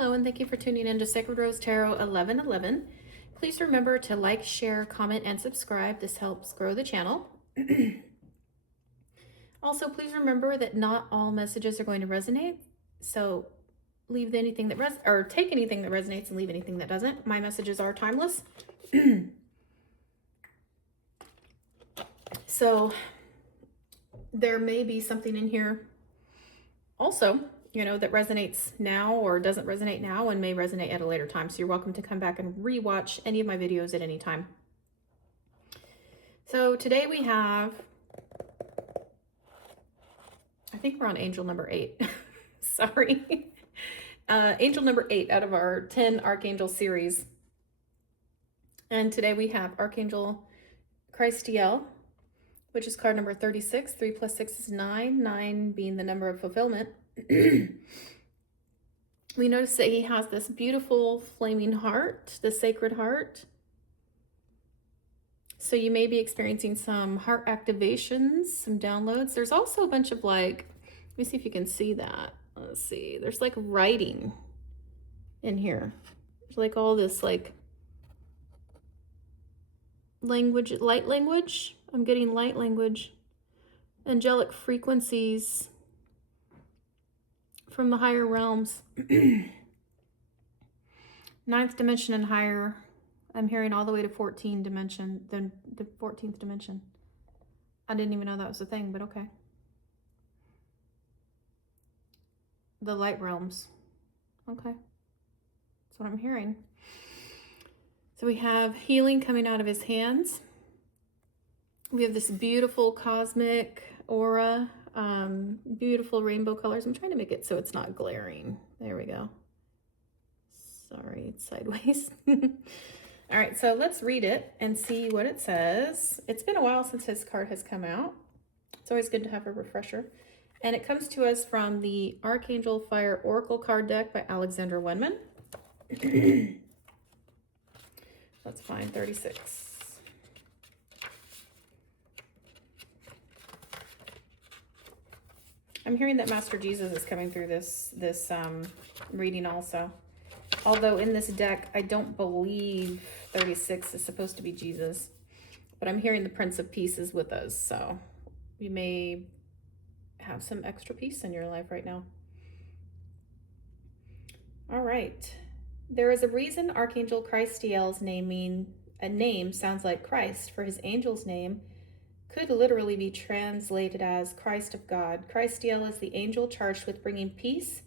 Hello, and thank you for tuning in to Sacred Rose Tarot 1111. Please remember to like, share, comment, and subscribe. This helps grow the channel. Also, please remember that not all messages are going to resonate. So leave anything that take anything that resonates and leave anything that doesn't. My messages are timeless. So there may be something in here also, that resonates now or doesn't resonate now and may resonate at a later time. So you're welcome to come back and rewatch any of my videos at any time. So today we have, I think we're on angel number 8. Sorry. Angel number 8 out of our 10 Archangel series. And today we have Archangel Christiel, which is card number 36. 3 plus 6 is 9, 9 being the number of fulfillment. We notice that he has this beautiful flaming heart, the sacred heart. So you may be experiencing some heart activations, some downloads. There's also a bunch of let me see if you can see that. Let's see, there's like writing in here. There's like all this language, light language. I'm getting light language, angelic frequencies from the higher realms. 9th dimension and higher. I'm hearing all the way to 14 dimension, then the 14th dimension. I didn't even know that was a thing, but okay. The light realms. Okay. That's what I'm hearing. So we have healing coming out of his hands. We have this beautiful cosmic aura, beautiful rainbow colors. I'm trying to make it so it's not glaring. There we go. Sorry, it's sideways. All right, so let's read it and see what it says. It's been a while since his card has come out. It's always good to have a refresher. And it comes to us from the Archangel Fire Oracle card deck by Alexandra Wenman. Let's find 36. I'm hearing that Master Jesus is coming through this reading also. Although in this deck, I don't believe 36 is supposed to be Jesus. But I'm hearing the Prince of Peace is with us. So you may have some extra peace in your life right now. All right. There is a reason Archangel Christiel's name sounds like Christ, for his angel's name could literally be translated as Christ of God. Christiel is the angel charged with bringing peace,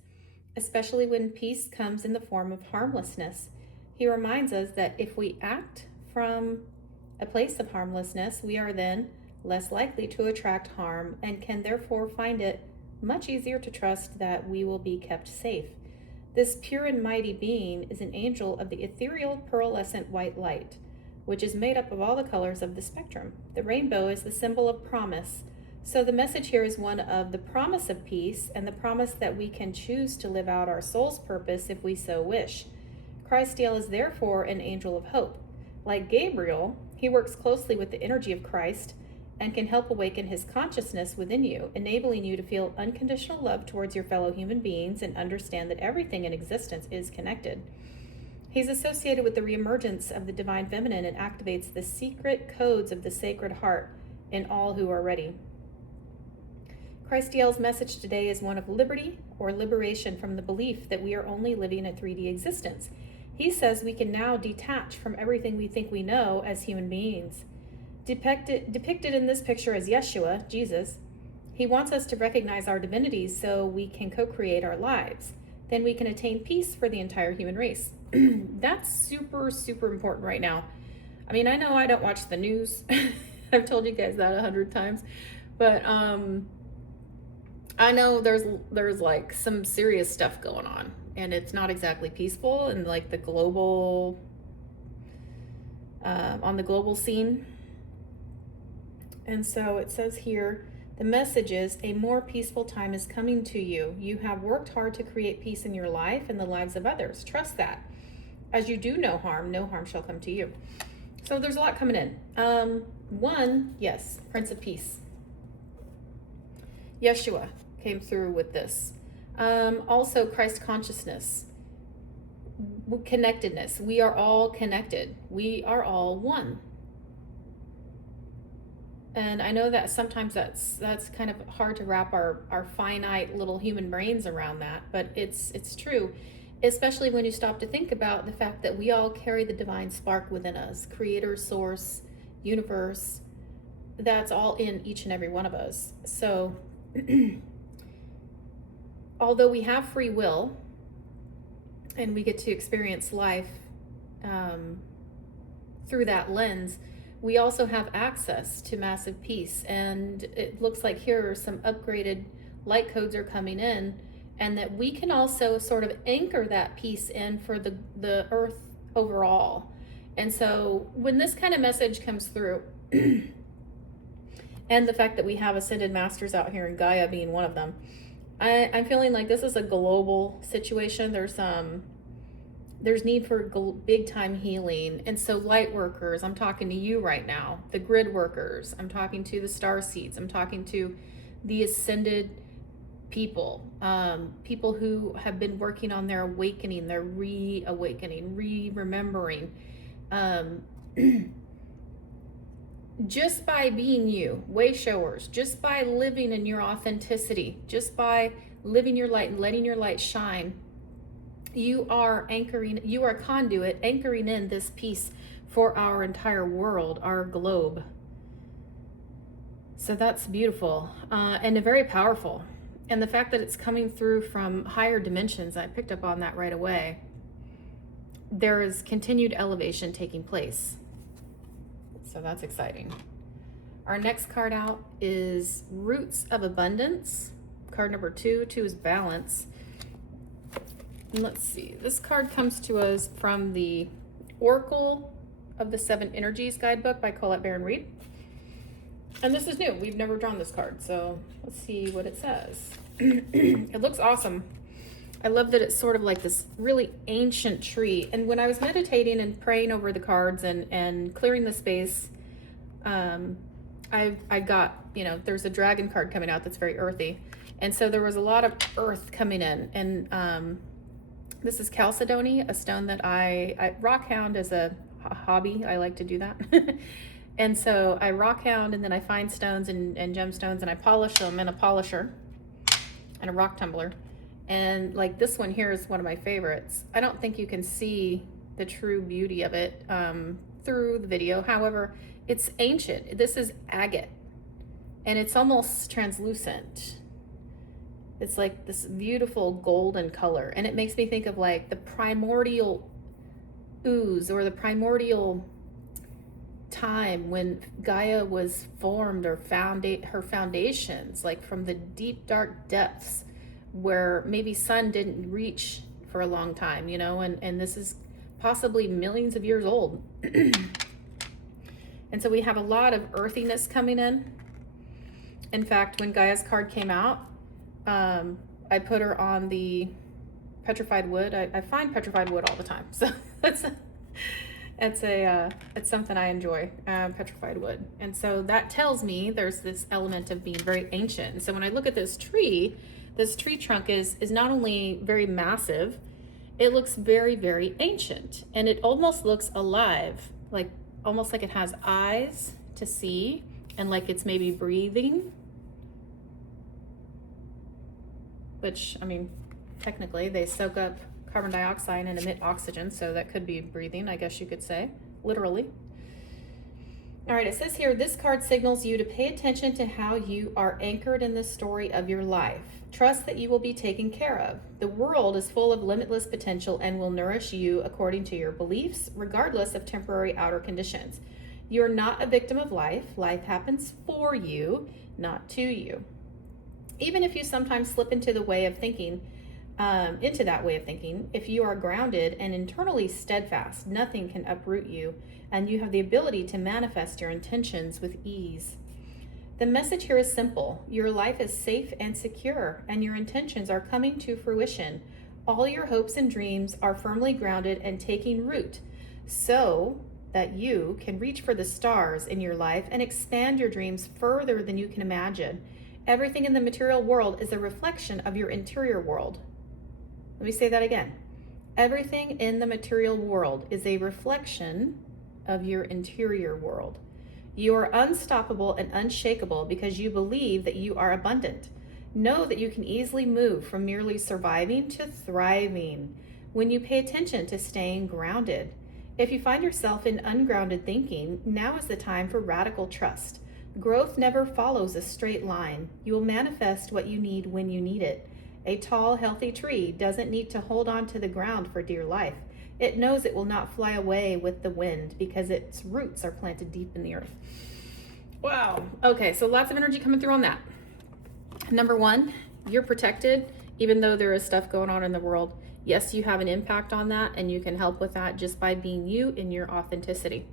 especially when peace comes in the form of harmlessness. He reminds us that if we act from a place of harmlessness, we are then less likely to attract harm and can therefore find it much easier to trust that we will be kept safe. This pure and mighty being is an angel of the ethereal pearlescent white light, which is made up of all the colors of the spectrum. The rainbow is the symbol of promise. So the message here is one of the promise of peace and the promise that we can choose to live out our soul's purpose if we so wish. Christiel is therefore an angel of hope. Like Gabriel, he works closely with the energy of Christ and can help awaken his consciousness within you, enabling you to feel unconditional love towards your fellow human beings and understand that everything in existence is connected. He's associated with the reemergence of the divine feminine and activates the secret codes of the sacred heart in all who are ready. Christiel's message today is one of liberty or liberation from the belief that we are only living a 3D existence. He says we can now detach from everything we think we know as human beings. Depicted in this picture as Yeshua, Jesus, he wants us to recognize our divinities so we can co-create our lives. Then we can attain peace for the entire human race. That's super, super important right now. I mean, I know I don't watch the news. I've told you guys that 100 times. But I know there's like some serious stuff going on. And it's not exactly peaceful in like the global, on the global scene. And so it says here, the message is a more peaceful time is coming to you. You have worked hard to create peace in your life and the lives of others. Trust that. As you do no harm shall come to you. So there's a lot coming in. One, yes, Prince of Peace. Yeshua came through with this. Also Christ consciousness. connectedness. We are all connected. We are all one. And I know that sometimes that's kind of hard to wrap our finite little human brains around that, but it's true, especially when you stop to think about the fact that we all carry the divine spark within us, creator, source, universe. That's all in each and every one of us. So although we have free will and we get to experience life through that lens, we also have access to massive peace. And it looks like here are some upgraded light codes are coming in, and that we can also sort of anchor that peace in for the earth overall. And so when this kind of message comes through, and the fact that we have ascended masters out here, and Gaia being one of them, I'm feeling like this is a global situation. There's need for big time healing. And so light workers, I'm talking to you right now, the grid workers, I'm talking to the star seeds, I'm talking to the ascended people, people who have been working on their awakening, their reawakening, remembering. Just by being you, way showers, just by living in your authenticity, just by living your light and letting your light shine, you are anchoring, you are a conduit anchoring in this peace for our entire world, our globe. So that's beautiful, and very powerful. And the fact that it's coming through from higher dimensions, I picked up on that right away. There is continued elevation taking place. So that's exciting. Our next card out is Roots of Abundance. Card number 2. 2 is balance. Let's see. This card comes to us from the Oracle of the Seven Energies guidebook by Colette Baron Reid. And this is new. We've never drawn this card. So let's see what it says. It looks awesome. I love that it's sort of like this really ancient tree. And when I was meditating and praying over the cards and clearing the space, I got, there's a dragon card coming out that's very earthy. And so there was a lot of earth coming in. And this is chalcedony, a stone that I rock hound as a hobby. I like to do that. And so I rock hound, and then I find stones and gemstones, and I polish them in a polisher and a rock tumbler. And like this one here is one of my favorites. I don't think you can see the true beauty of it through the video. However, it's ancient. This is agate, and it's almost translucent. It's like this beautiful golden color, and it makes me think of like the primordial ooze, or the primordial time when Gaia was formed, or her foundations, like from the deep dark depths where maybe sun didn't reach for a long time, and this is possibly millions of years old. And so we have a lot of earthiness coming in. In fact, when Gaia's card came out, I put her on the petrified wood. I find petrified wood all the time, so it's something I enjoy, petrified wood. And so that tells me there's this element of being very ancient. And so when I look at this tree trunk is not only very massive, it looks very, very ancient, and it almost looks alive, almost like it has eyes to see, and like it's maybe breathing, which, technically they soak up carbon dioxide and emit oxygen, so that could be breathing, I guess you could say, literally. All right, it says here, this card signals you to pay attention to how you are anchored in the story of your life. Trust that you will be taken care of. The world is full of limitless potential and will nourish you according to your beliefs, regardless of temporary outer conditions. You're not a victim of life. Life happens for you, not to you. Even if you sometimes slip into that way of thinking, if you are grounded and internally steadfast, nothing can uproot you, and you have the ability to manifest your intentions with ease. The message here is simple. Your life is safe and secure, and your intentions are coming to fruition. All your hopes and dreams are firmly grounded and taking root, so that you can reach for the stars in your life and expand your dreams further than you can imagine. Everything in the material world is a reflection of your interior world. Let me say that again. Everything in the material world is a reflection of your interior world. You are unstoppable and unshakable because you believe that you are abundant. Know that you can easily move from merely surviving to thriving when you pay attention to staying grounded. If you find yourself in ungrounded thinking, now is the time for radical trust. Growth never follows a straight line. You will manifest what you need when you need it. A tall, healthy tree doesn't need to hold on to the ground for dear life. It knows it will not fly away with the wind because its roots are planted deep in the earth. Wow. Okay, so lots of energy coming through on that. Number one, you're protected, even though there is stuff going on in the world. Yes, you have an impact on that, and you can help with that just by being you in your authenticity.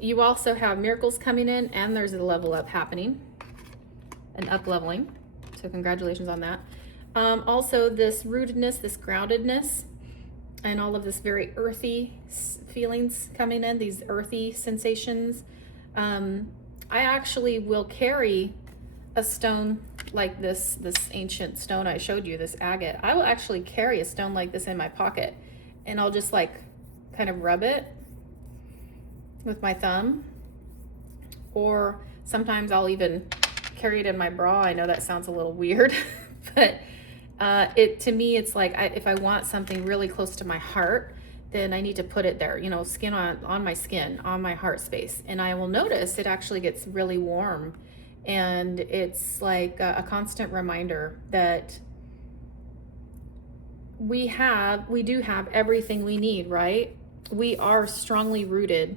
You also have miracles coming in, and there's a level up happening, an up leveling. So congratulations on that. Also, this rootedness, this groundedness, and all of this very earthy feelings coming in, these earthy sensations. I actually will carry a stone like this ancient stone I showed you, this agate. I will actually carry a stone like this in my pocket, and I'll just like kind of rub it with my thumb, or sometimes I'll even carry it in my bra. I know that sounds a little weird, but to me, it's like if I want something really close to my heart, then I need to put it there, skin on my skin, on my heart space. And I will notice it actually gets really warm. And it's like a constant reminder that we do have everything we need, right? We are strongly rooted.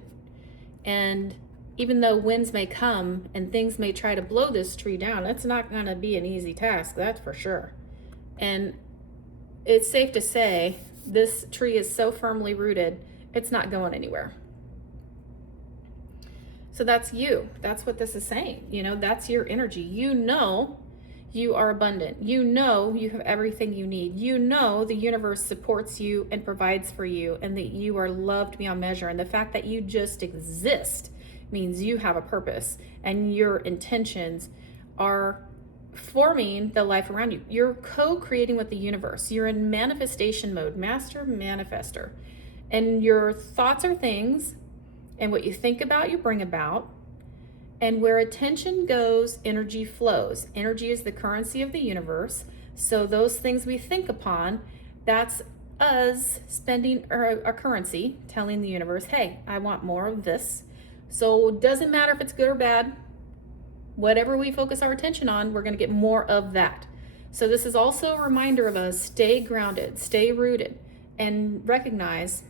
And even though winds may come and things may try to blow this tree down, it's not going to be an easy task, that's for sure. And it's safe to say this tree is so firmly rooted, it's not going anywhere. So that's you. That's what this is saying. That's your energy. You are abundant. You have everything you need. The universe supports you and provides for you, and that you are loved beyond measure. And the fact that you just exist means you have a purpose, and your intentions are forming the life around you. You're co-creating with the universe. You're in manifestation mode, master manifester. And your thoughts are things, and what you think about, you bring about. And where attention goes, energy flows. Energy is the currency of the universe. So those things we think upon, that's us spending our currency, telling the universe, hey, I want more of this. So it doesn't matter if it's good or bad. Whatever we focus our attention on, we're going to get more of that. So this is also a reminder of us, stay grounded, stay rooted, and recognize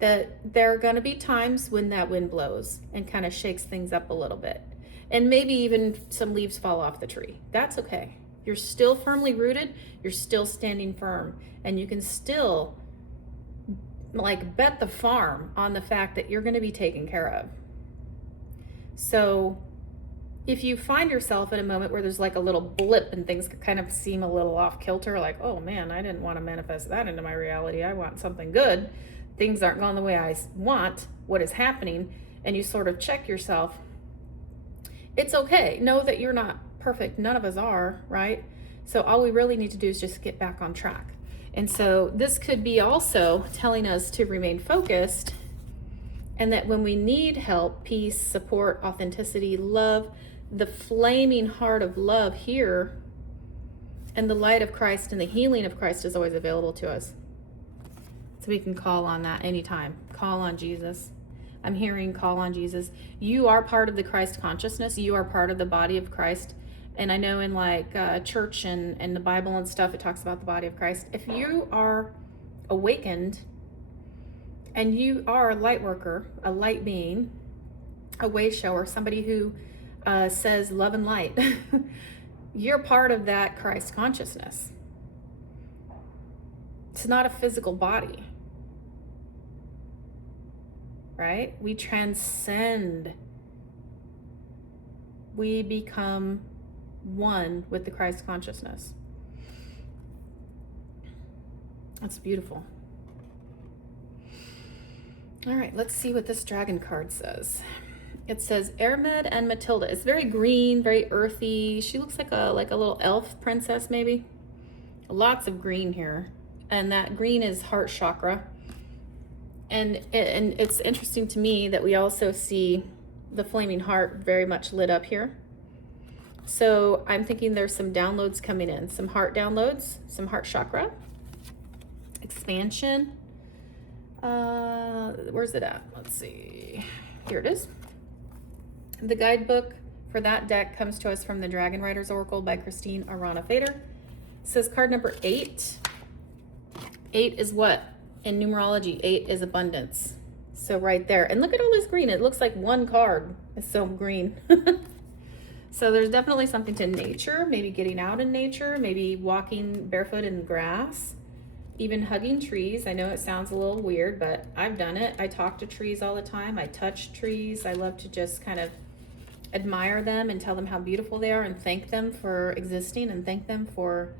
that there are going to be times when that wind blows and kind of shakes things up a little bit. And maybe even some leaves fall off the tree. That's okay. You're still firmly rooted. You're still standing firm. And you can still bet the farm on the fact that you're going to be taken care of. So if you find yourself in a moment where there's like a little blip and things kind of seem a little off kilter, like, oh man, I didn't want to manifest that into my reality. I want something good. Things aren't going the way I want. What is happening? And you sort of check yourself. It's okay. Know that you're not perfect. None of us are, right? So all we really need to do is just get back on track. And so this could be also telling us to remain focused, and that when we need help, peace, support, authenticity, love, the flaming heart of love here, and the light of Christ and the healing of Christ is always available to us. So we can call on that anytime. Call on Jesus. I'm hearing call on Jesus. You are part of the Christ consciousness. You are part of the body of Christ. And I know in church and the Bible and stuff, it talks about the body of Christ. If you are awakened and you are a light worker, a light being, a way shower, somebody who says love and light, you're part of that Christ consciousness. It's not a physical body, right? We transcend. We become one with the Christ consciousness. That's beautiful. All right, let's see what this dragon card says. It says Ermed and Matilda. It's very green, very earthy. She looks like a little elf princess, maybe. Lots of green here. and that green is heart chakra. And it's interesting to me that we also see the flaming heart very much lit up here. So I'm thinking there's some downloads coming in, some heart downloads, some heart chakra, expansion. Where's it at? Let's see. Here it is. The guidebook for that deck comes to us from the Dragon Riders Oracle by Christine Arana Fader. It says card number 8. 8 is what? In numerology, 8 is abundance. So right there. And look at all this green. It looks like one card is so green. So there's definitely something to nature, maybe getting out in nature, maybe walking barefoot in grass, even hugging trees. I know it sounds a little weird, but I've done it. I talk to trees all the time. I touch trees. I love to just kind of admire them and tell them how beautiful they are and thank them for existing and thank them for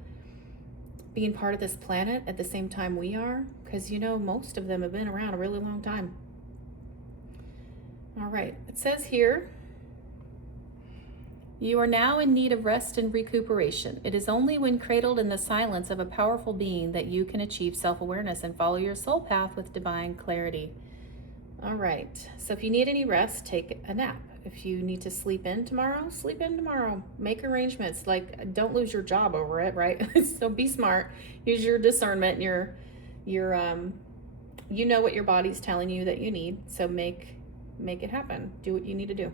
being part of this planet at the same time we are, because you know most of them have been around a really long time. All right, it says here, you are now in need of rest and recuperation. It is only when cradled in the silence of a powerful being that you can achieve self-awareness and follow your soul path with divine clarity. All right, so if you need any rest, take a nap. If you need to sleep in tomorrow, sleep in tomorrow. Make arrangements. Like, don't lose your job over it, right? So be smart. Use your discernment. Your you know what your body's telling you that you need. So make it happen. Do what you need to do.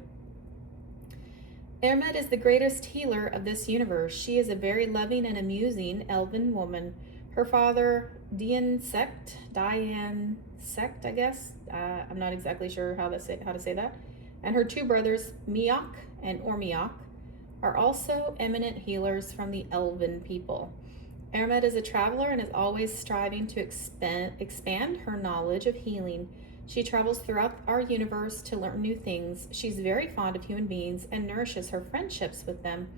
Ermed is the greatest healer of this universe. She is a very loving and amusing elven woman. Her father, Dian Sect, I guess. I'm not exactly sure how to say that. And her 2 brothers, Miak and Ormiak, are also eminent healers from the elven people. Ermed is a traveler and is always striving to expand her knowledge of healing. She travels throughout our universe to learn new things. She's very fond of human beings and nourishes her friendships with them.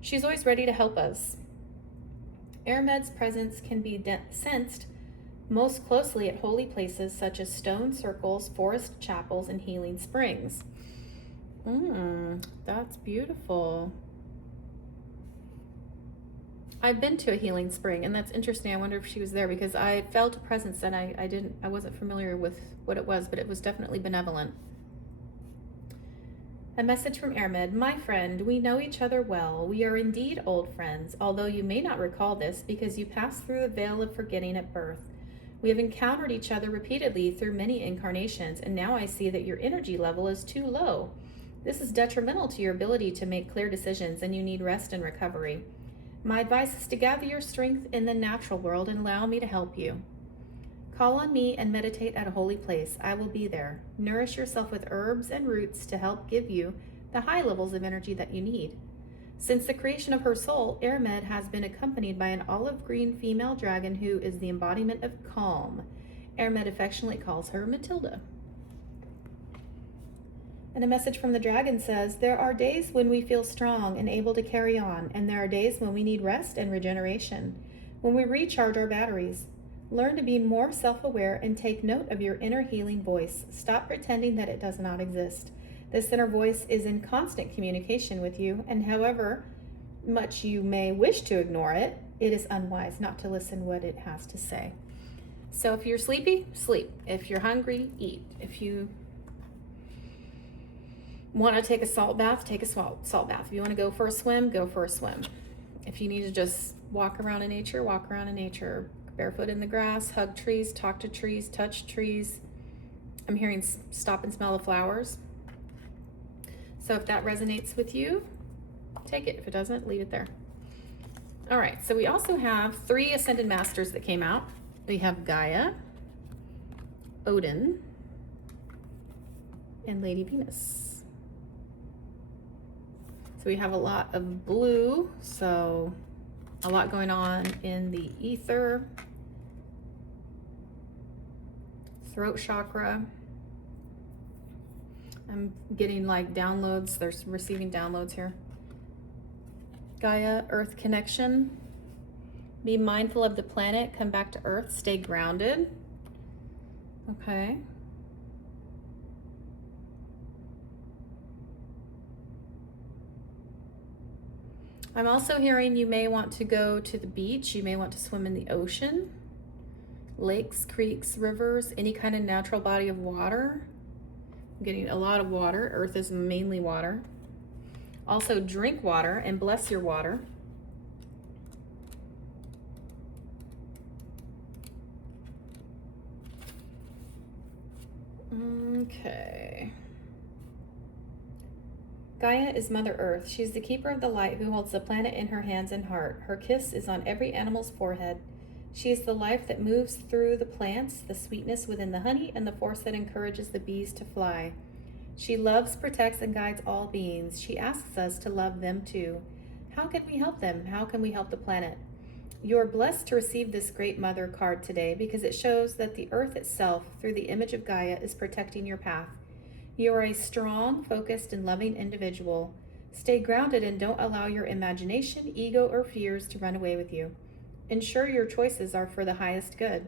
She's always ready to help us. Ermed's presence can be sensed most closely at holy places such as stone circles, forest chapels, and healing springs. That's beautiful. I've been to a healing spring, and that's interesting. I wonder if she was there, because I felt a presence and I wasn't familiar with what it was, but it was definitely benevolent. A message from Ermed. My friend, we know each other well. We are indeed old friends, although you may not recall this because you passed through the veil of forgetting at birth. We have encountered each other repeatedly through many incarnations, and now I see that your energy level is too low. This is detrimental to your ability to make clear decisions, and you need rest and recovery. My advice is to gather your strength in the natural world and allow me to help you. Call on me and meditate at a holy place. I will be there. Nourish yourself with herbs and roots to help give you the high levels of energy that you need. Since the creation of her soul, Ermed has been accompanied by an olive green female dragon who is the embodiment of calm. Ermed affectionately calls her Matilda. And a message from the dragon says, there are days when we feel strong and able to carry on, and there are days when we need rest and regeneration, when we recharge our batteries. Learn to be more self-aware and take note of your inner healing voice. Stop pretending that it does not exist. This inner voice is in constant communication with you, and however much you may wish to ignore it, it is unwise not to listen what it has to say. So if you're sleepy, sleep. If you're hungry, eat. If you want to take a salt bath, take a salt bath. If you want to go for a swim, go for a swim. If you need to just walk around in nature, walk around in nature. Barefoot in the grass, hug trees, talk to trees, touch trees. I'm hearing stop and smell the flowers. So if that resonates with you, take it. If it doesn't, leave it there. All right, so we also have 3 Ascended Masters that came out. We have Gaia, Odin, and Lady Venus. So we have a lot of blue, so a lot going on in the ether, throat chakra. I'm getting like downloads. There's receiving downloads here. Gaia, Earth connection. Be mindful of the planet. Come back to Earth. Stay grounded. Okay. I'm also hearing you may want to go to the beach. You may want to swim in the ocean. lakes, creeks, rivers, any kind of natural body of water. I'm getting a lot of water. Earth is mainly water. Also, drink water and bless your water. Okay. Gaia is Mother Earth. She's the keeper of the light who holds the planet in her hands and heart. Her kiss is on every animal's forehead. She is the life that moves through the plants, the sweetness within the honey, and the force that encourages the bees to fly. She loves, protects, and guides all beings. She asks us to love them too. How can we help them? How can we help the planet? You're blessed to receive this Great Mother card today because it shows that the earth itself, through the image of Gaia, is protecting your path. You are a strong, focused, and loving individual. Stay grounded and don't allow your imagination, ego, or fears to run away with you. Ensure your choices are for the highest good.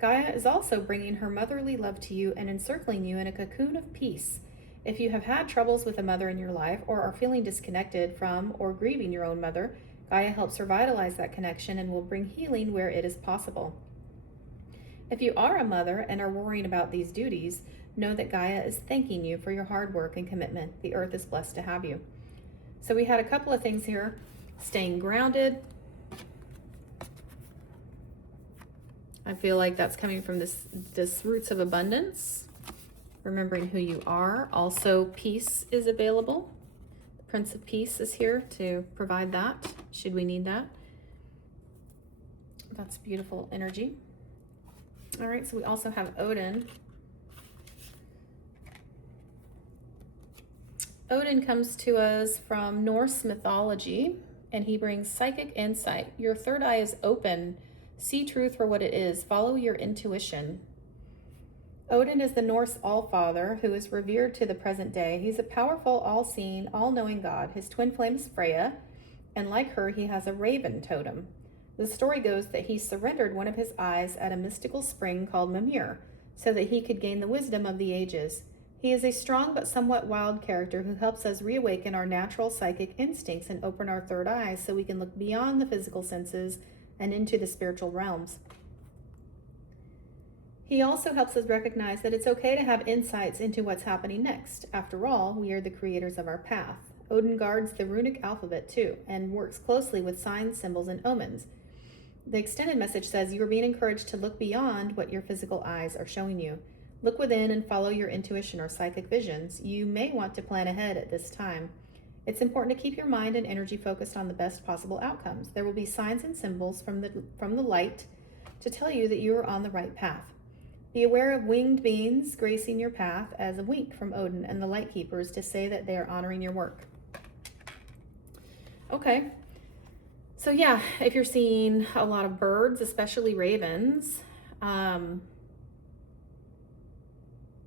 Gaia is also bringing her motherly love to you and encircling you in a cocoon of peace. If you have had troubles with a mother in your life or are feeling disconnected from or grieving your own mother, Gaia helps revitalize that connection and will bring healing where it is possible. If you are a mother and are worrying about these duties, know that Gaia is thanking you for your hard work and commitment. The earth is blessed to have you. So we had a couple of things here. Staying grounded. I feel like that's coming from this roots of abundance. Remembering who you are. Also, peace is available. The Prince of Peace is here to provide that, should we need that. That's beautiful energy. All right, so we also have Odin. Odin comes to us from Norse mythology, and he brings psychic insight. Your third eye is open. See truth for what it is. Follow your intuition. Odin is the Norse All-Father who is revered to the present day. He's a powerful, all-seeing, all-knowing god. His twin flame is Freya, and like her, he has a raven totem. The story goes that he surrendered one of his eyes at a mystical spring called Mimir, so that he could gain the wisdom of the ages. He is a strong but somewhat wild character who helps us reawaken our natural psychic instincts and open our third eye so we can look beyond the physical senses and into the spiritual realms. He also helps us recognize that it's okay to have insights into what's happening next. After all, we are the creators of our path. Odin guards the runic alphabet too, and works closely with signs, symbols, and omens. The extended message says you are being encouraged to look beyond what your physical eyes are showing you. Look within and follow your intuition or psychic visions. You may want to plan ahead at this time. It's important to keep your mind and energy focused on the best possible outcomes. There will be signs and symbols from the light to tell you that you are on the right path. Be aware of winged beings gracing your path as a wink from Odin and the Light Keepers to say that they are honoring your work. Okay, so yeah, if you're seeing a lot of birds, especially ravens,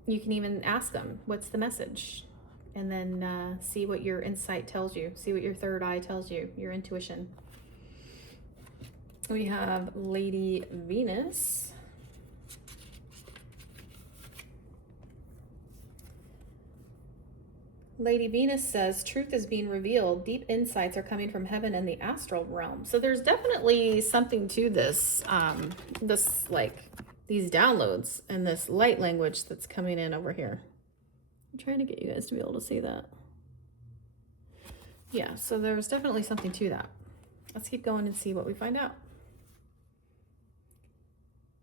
you can even ask them, what's the message? And then see what your insight tells you. See what your third eye tells you, your intuition. We have Lady Venus. Lady Venus says, truth is being revealed. Deep insights are coming from heaven and the astral realm. So there's definitely something to this, these downloads and this light language that's coming in over here. I'm trying to get you guys to be able to see that. Yeah, so there's definitely something to that. Let's keep going and see what we find out.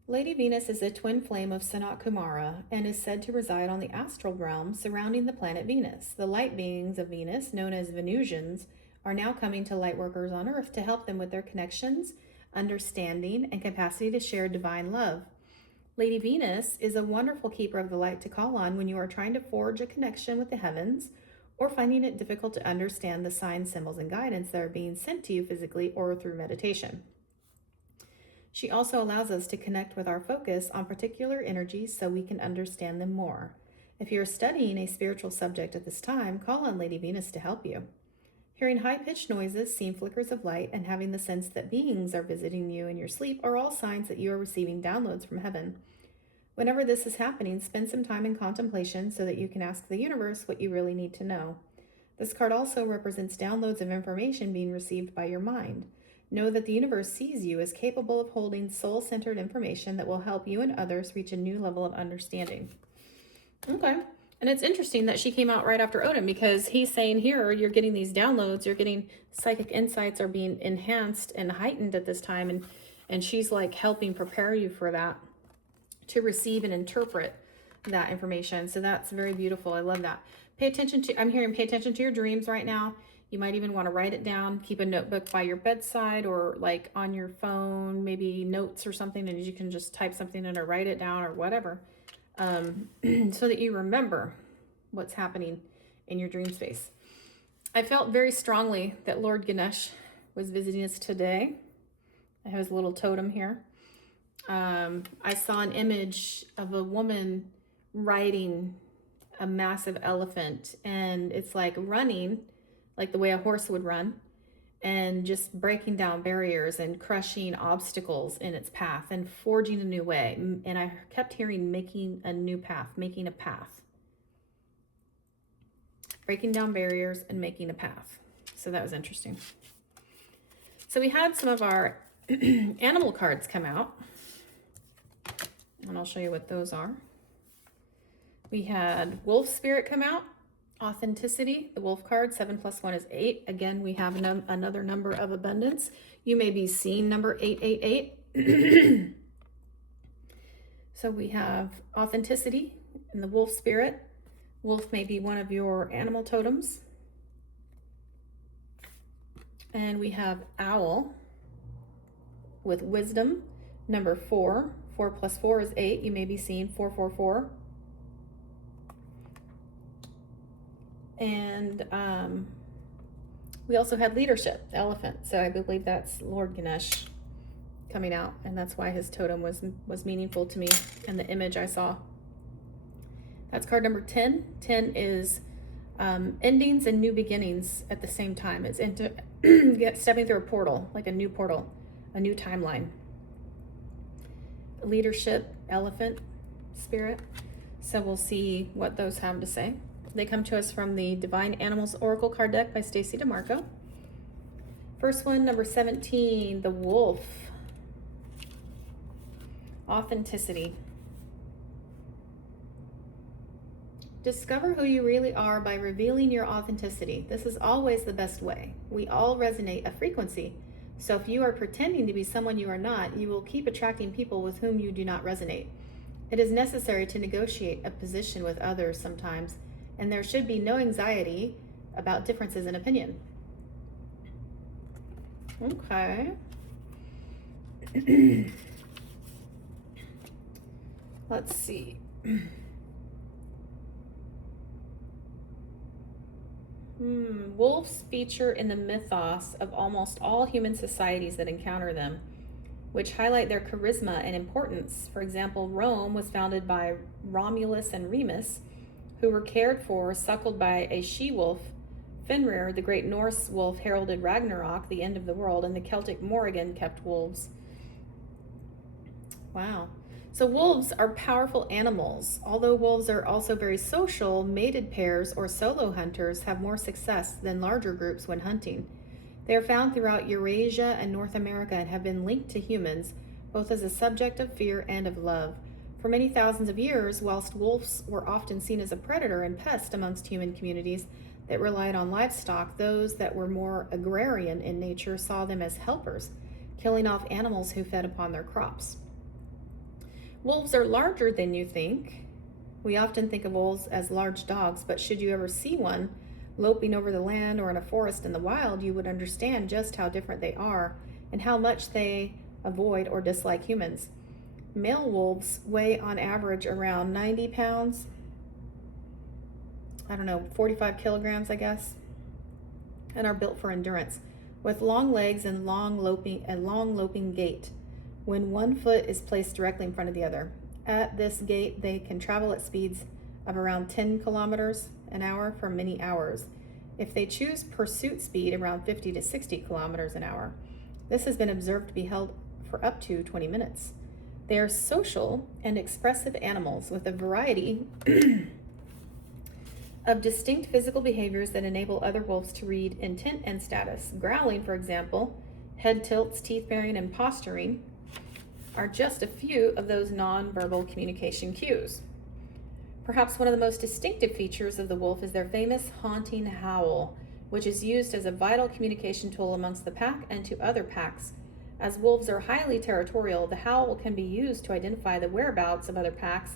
Lady Venus is a twin flame of Sanat Kumara and is said to reside on the astral realm surrounding the planet Venus. The light beings of Venus, known as Venusians, are now coming to lightworkers on Earth to help them with their connections, understanding, and capacity to share divine love. Lady Venus is a wonderful keeper of the light to call on when you are trying to forge a connection with the heavens or finding it difficult to understand the signs, symbols, and guidance that are being sent to you physically or through meditation. She also allows us to connect with our focus on particular energies so we can understand them more. If you're studying a spiritual subject at this time, call on Lady Venus to help you. Hearing high-pitched noises, seeing flickers of light, and having the sense that beings are visiting you in your sleep are all signs that you are receiving downloads from heaven. Whenever this is happening, spend some time in contemplation so that you can ask the universe what you really need to know. This card also represents downloads of information being received by your mind. Know that the universe sees you as capable of holding soul-centered information that will help you and others reach a new level of understanding. Okay. And it's interesting that she came out right after Odin, because he's saying here, you're getting these downloads, you're getting psychic insights are being enhanced and heightened at this time. And she's like helping prepare you for that, to receive and interpret that information. So that's very beautiful. I love that. Pay attention to, I'm hearing pay attention to your dreams right now. You might even want to write it down. Keep a notebook by your bedside or like on your phone, maybe notes or something, and you can just type something in or write it down or whatever, so that you remember what's happening in your dream space. I felt very strongly that Lord Ganesh was visiting us today. I have his little totem here. I saw an image of a woman riding a massive elephant, and it's like running like the way a horse would run, and just breaking down barriers and crushing obstacles in its path and forging a new way. And I kept hearing making a new path, making a path, breaking down barriers and making a path. So that was interesting. So we had some of our animal cards come out, and I'll show you what those are. We had Wolf Spirit come out, Authenticity, the Wolf card, 7 + 1 is 8. Again, we have another number of abundance. You may be seeing number 888. So we have Authenticity in the Wolf Spirit. Wolf may be one of your animal totems. And we have Owl with Wisdom, number 4. 4 + 4 is 8. You may be seeing 444. And we also had Leadership, the elephant. So I believe that's Lord Ganesh coming out, and that's why his totem was meaningful to me and the image I saw. That's card number 10. 10 is endings and new beginnings at the same time. It's into stepping through a portal, like a new portal, a new timeline. Leadership, elephant, spirit. So we'll see what those have to say. They come to us from the Divine Animals Oracle card deck by Stacey DeMarco. First one, number 17, the Wolf. Authenticity. Discover who you really are by revealing your authenticity. This is always the best way. We all resonate a frequency. So if you are pretending to be someone you are not, you will keep attracting people with whom you do not resonate. It is necessary to negotiate a position with others sometimes, and there should be no anxiety about differences in opinion. Okay. Let's see. Wolves feature in the mythos of almost all human societies that encounter them, which highlight their charisma and importance. For example, Rome was founded by Romulus and Remus, who were cared for, suckled by a she-wolf. Fenrir, the great Norse wolf, heralded Ragnarok, the end of the world, and the Celtic Morrigan kept wolves. Wow. So wolves are powerful animals. Although wolves are also very social, mated pairs or solo hunters have more success than larger groups when hunting. They are found throughout Eurasia and North America and have been linked to humans, both as a subject of fear and of love. For many thousands of years, whilst wolves were often seen as a predator and pest amongst human communities that relied on livestock, those that were more agrarian in nature saw them as helpers, killing off animals who fed upon their crops. Wolves are larger than you think. We often think of wolves as large dogs, but should you ever see one loping over the land or in a forest in the wild, you would understand just how different they are and how much they avoid or dislike humans. Male wolves weigh on average around 90 pounds. 45 kilograms, I guess, and are built for endurance, with long legs and long loping gait, when one foot is placed directly in front of the other. At this gait, they can travel at speeds of around 10 kilometers an hour for many hours. If they choose pursuit speed, around 50 to 60 kilometers an hour. This has been observed to be held for up to 20 minutes. They are social and expressive animals with a variety of distinct physical behaviors that enable other wolves to read intent and status. Growling, for example, Head tilts, teeth baring, and posturing are just a few of those nonverbal communication cues. Perhaps one of the most distinctive features of the wolf is their famous haunting howl, which is used as a vital communication tool amongst the pack and to other packs. As wolves are highly territorial, the howl can be used to identify the whereabouts of other packs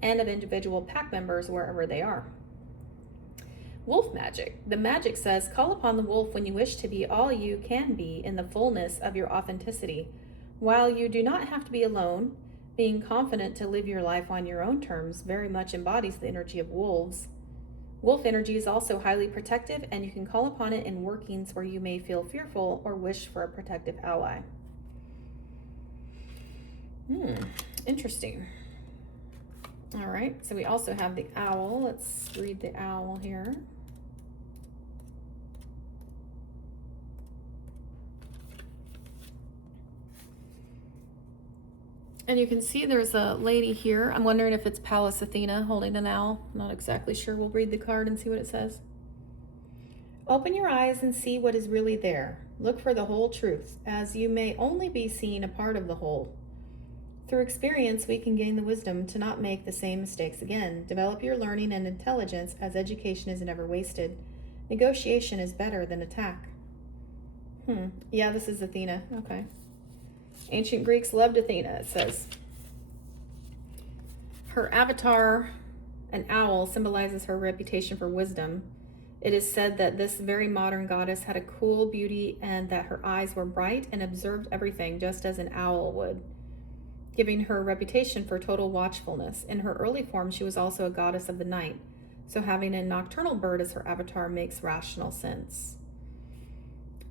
and of individual pack members wherever they are. Wolf magic. The magic says, call upon the wolf when you wish to be all you can be in the fullness of your authenticity. While you do not have to be alone, being confident to live your life on your own terms very much embodies the energy of wolves. Wolf energy is also highly protective, and you can call upon it in workings where you may feel fearful or wish for a protective ally. Interesting. All right, so we also have the owl. Let's read the owl here. And you can see there's a lady here. I'm wondering if it's Pallas Athena holding an owl. I'm not exactly sure. We'll read the card and see what it says. Open your eyes and see what is really there. Look for the whole truth, as you may only be seeing a part of the whole. Through experience, we can gain the wisdom to not make the same mistakes again. Develop your learning and intelligence, as education is never wasted. Negotiation is better than attack. Yeah, this is Athena. Okay. Ancient Greeks loved Athena, it says. Her avatar, an owl, symbolizes her reputation for wisdom. It is said that this very modern goddess had a cool beauty and that her eyes were bright and observed everything just as an owl would, giving her a reputation for total watchfulness. In her early form, she was also a goddess of the night, so having a nocturnal bird as her avatar makes rational sense.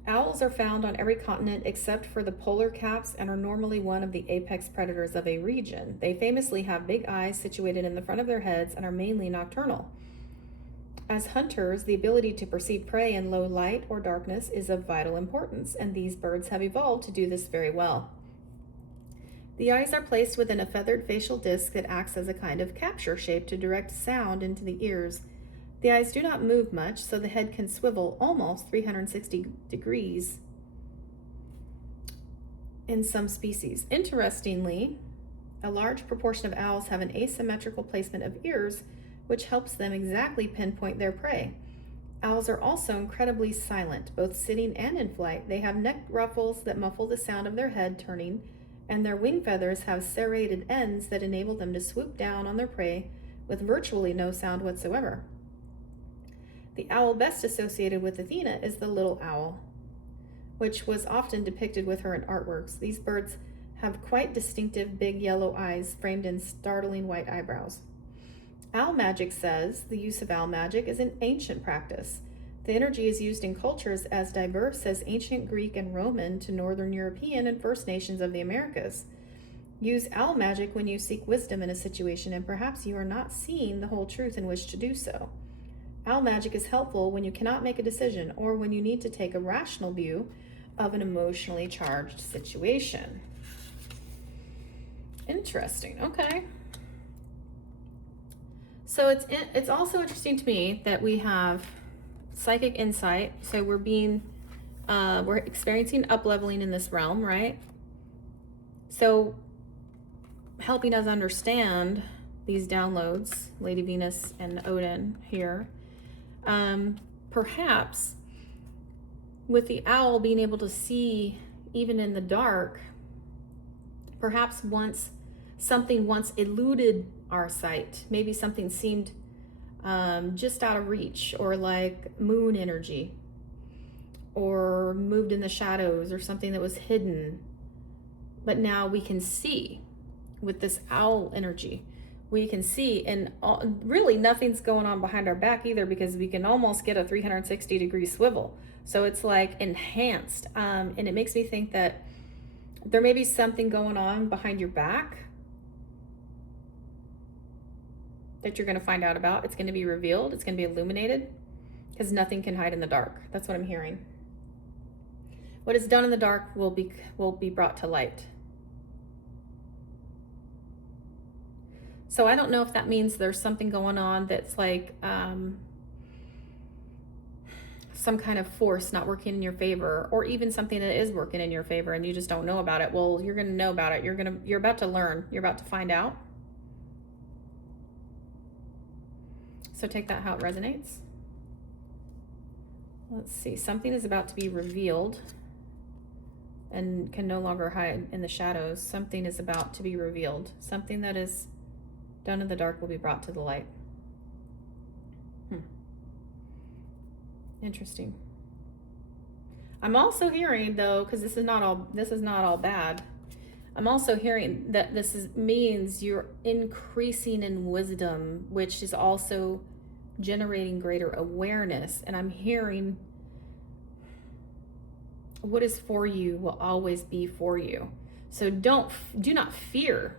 Owls are found on every continent except for the polar caps and are normally one of the apex predators of a region. They famously have big eyes situated in the front of their heads and are mainly nocturnal. As hunters, the ability to perceive prey in low light or darkness is of vital importance, and these birds have evolved to do this very well. The eyes are placed within a feathered facial disc that acts as a kind of capture shape to direct sound into the ears. The eyes do not move much, so the head can swivel almost 360 degrees in some species. Interestingly, a large proportion of owls have an asymmetrical placement of ears, which helps them exactly pinpoint their prey. Owls are also incredibly silent, both sitting and in flight. They have neck ruffles that muffle the sound of their head turning, and their wing feathers have serrated ends that enable them to swoop down on their prey with virtually no sound whatsoever. The owl best associated with Athena is the little owl, which was often depicted with her in artworks. These birds have quite distinctive big yellow eyes framed in startling white eyebrows. Owl magic says the use of owl magic is an ancient practice. The energy is used in cultures as diverse as ancient Greek and Roman to Northern European and First Nations of the Americas. Use owl magic when you seek wisdom in a situation and perhaps you are not seeing the whole truth and wish to do so. Owl magic is helpful when you cannot make a decision or when you need to take a rational view of an emotionally charged situation. Interesting. Okay. So it's also interesting to me that we have psychic insight. So we're experiencing up-leveling in this realm, right? So helping us understand these downloads, Lady Venus and Odin here. Perhaps with the owl being able to see even in the dark, perhaps something once eluded our sight. Maybe something seemed just out of reach, or like moon energy, or moved in the shadows, or something that was hidden. But now we can see with this owl energy. We can see, and really nothing's going on behind our back either, because we can almost get a 360 degree swivel. So it's like enhanced. And it makes me think that there may be something going on behind your back that you're going to find out about. It's going to be revealed. It's going to be illuminated, because nothing can hide in the dark. That's what I'm hearing. What is done in the dark will be brought to light. So I don't know if that means there's something going on that's like some kind of force not working in your favor, or even something that is working in your favor and you just don't know about it. Well, you're going to know about it. You're about to learn. You're about to find out. So take that how it resonates. Let's see. Something is about to be revealed and can no longer hide in the shadows. Something is about to be revealed. Something that is done in the dark will be brought to the light. Interesting. I'm also hearing, though, because this is not all bad. I'm also hearing that means you're increasing in wisdom, which is also generating greater awareness. And I'm hearing what is for you will always be for you. So do not fear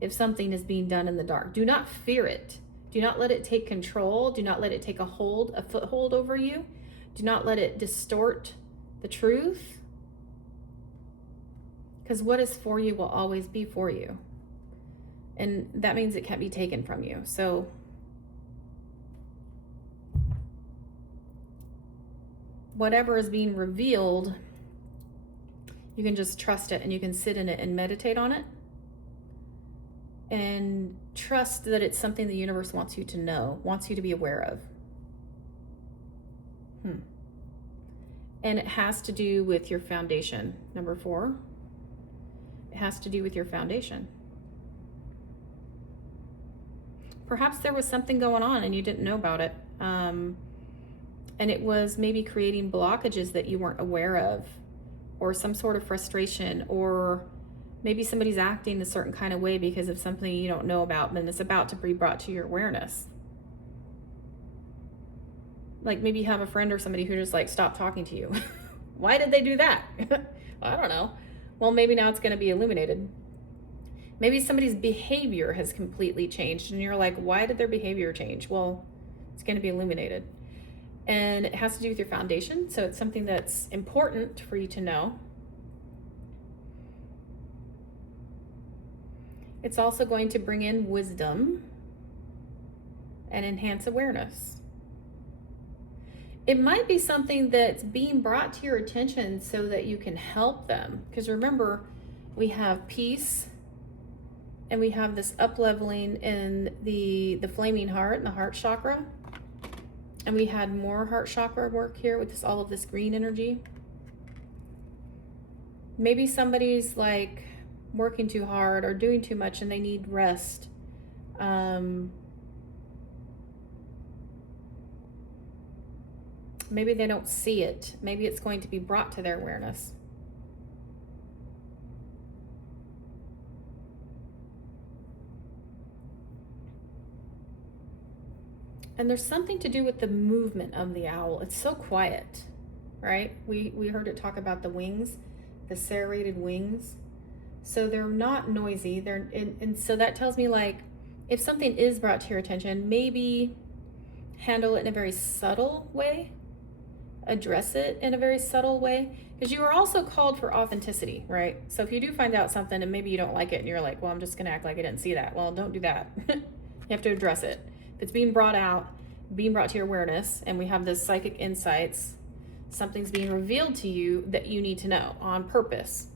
if something is being done in the dark. Do not fear it. Do not let it take control. Do not let it take a foothold over you. Do not let it distort the truth. Because what is for you will always be for you. And that means it can't be taken from you. So whatever is being revealed, you can just trust it and you can sit in it and meditate on it. And trust that it's something the universe wants you to know, wants you to be aware of. And it has to do with your foundation. Number 4. It has to do with your foundation. Perhaps there was something going on and you didn't know about it. And it was maybe creating blockages that you weren't aware of, or some sort of frustration, or maybe somebody's acting a certain kind of way because of something you don't know about, and it's about to be brought to your awareness. Like maybe you have a friend or somebody who just like stopped talking to you. Why did they do that? I don't know. Well, maybe now it's going to be illuminated. Maybe somebody's behavior has completely changed and you're like, why did their behavior change? Well, it's going to be illuminated. And it has to do with your foundation. So it's something that's important for you to know. It's also going to bring in wisdom and enhance awareness. It might be something that's being brought to your attention so that you can help them. Because remember, we have peace and we have this up-leveling in the flaming heart and the heart chakra. And we had more heart chakra work here with all of this green energy. Maybe somebody's like working too hard or doing too much and they need rest. Maybe they don't see it. Maybe it's going to be brought to their awareness. And there's something to do with the movement of the owl. It's so quiet, right? We heard it talk about the wings, the serrated wings. So they're not noisy. And so that tells me, like, if something is brought to your attention, maybe handle it in a very subtle way. Address it in a very subtle way. Because you are also called for authenticity, right? So if you do find out something and maybe you don't like it and you're like, well, I'm just going to act like I didn't see that. Well, don't do that. You have to address it. If it's being brought to your awareness, and we have this psychic insights, something's being revealed to you that you need to know on purpose.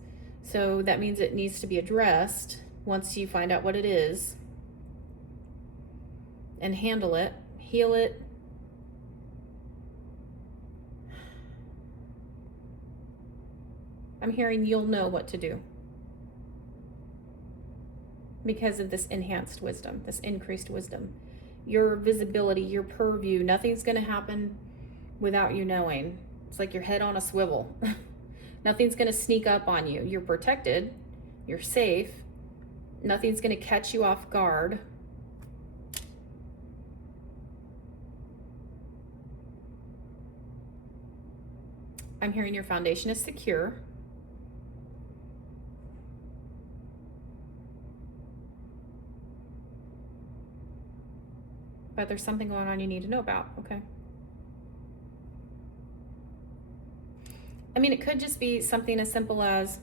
So that means it needs to be addressed once you find out what it is, and handle it, heal it. I'm hearing you'll know what to do because of this enhanced wisdom, this increased wisdom. Your visibility, your purview, nothing's going to happen without you knowing. It's like your head on a swivel. Nothing's going to sneak up on you. You're protected. You're safe. Nothing's going to catch you off guard. I'm hearing your foundation is secure. But there's something going on you need to know about, okay? I mean, it could just be something as simple as,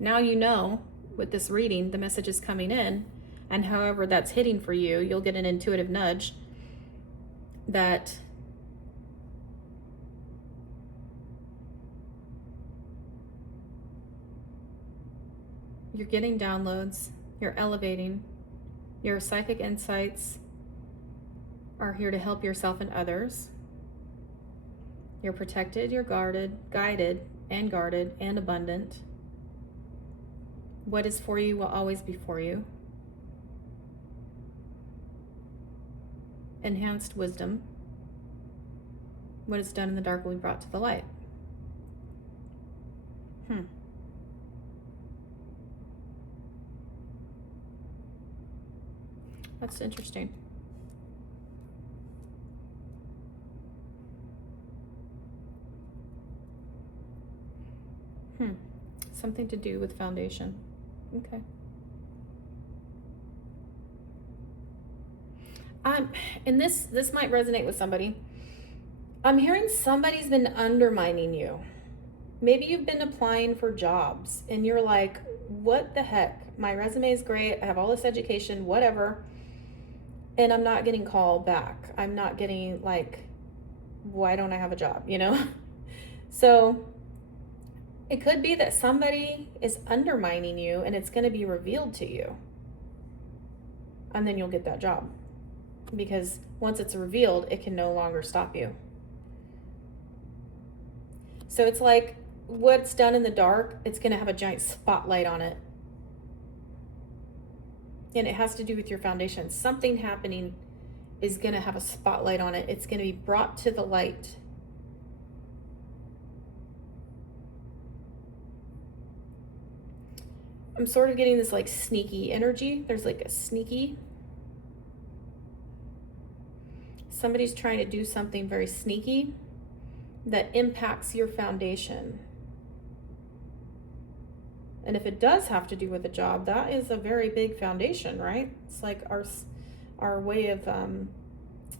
now you know, with this reading, the message is coming in, and however that's hitting for you, you'll get an intuitive nudge that You're getting downloads. You're elevating. Your psychic insights are here to help yourself and others. You're protected, you're guarded, guided, and guarded, and abundant. What is for you will always be for you. Enhanced wisdom. What is done in the dark will be brought to the light. That's interesting. Something to do with foundation. Okay. And this might resonate with somebody. I'm hearing somebody's been undermining you. Maybe you've been applying for jobs and you're like, what the heck? My resume is great. I have all this education, whatever. And I'm not getting called back. I'm not getting, like, why don't I have a job, you know? So it could be that somebody is undermining you and it's going to be revealed to you. And then you'll get that job. Because once it's revealed, it can no longer stop you. So it's like what's done in the dark, it's going to have a giant spotlight on it. And it has to do with your foundation. Something happening is going to have a spotlight on it. It's going to be brought to the light. I'm sort of getting this like sneaky energy. There's like a sneaky. Somebody's trying to do something very sneaky that impacts your foundation. And if it does have to do with a job, that is a very big foundation, right? It's like our way of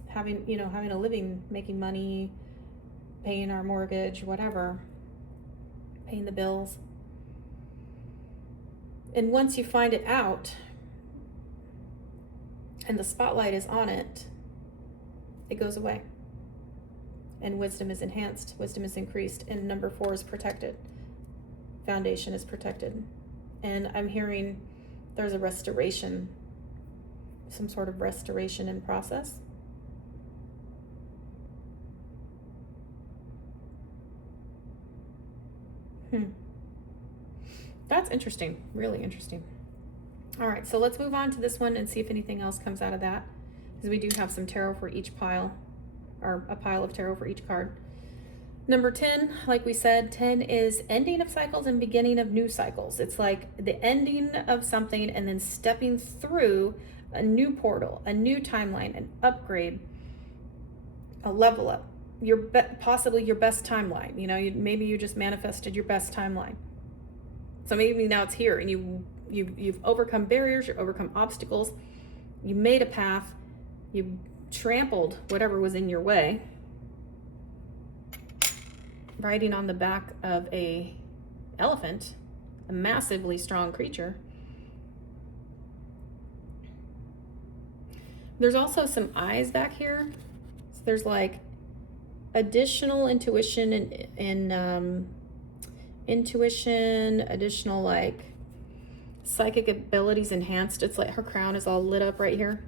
having a living, making money, paying our mortgage, whatever, paying the bills. And once you find it out and the spotlight is on it, it goes away. And wisdom is enhanced, wisdom is increased, and number 4 is protected. Foundation is protected. And I'm hearing there's a restoration, some sort of restoration in process. That's interesting, really interesting. All right, so let's move on to this one and see if anything else comes out of that, because we do have some tarot for each pile, or a pile of tarot for each card. Number 10, like we said, 10 is ending of cycles and beginning of new cycles. It's like the ending of something and then stepping through a new portal, a new timeline, an upgrade, a level up, possibly your best timeline. Maybe you just manifested your best timeline. So maybe now it's here and you've overcome barriers, you've overcome obstacles, you made a path, you trampled whatever was in your way, riding on the back of a elephant, a massively strong creature. There's also some eyes back here. So there's like additional intuition and additional like psychic abilities enhanced. It's like her crown is all lit up right here.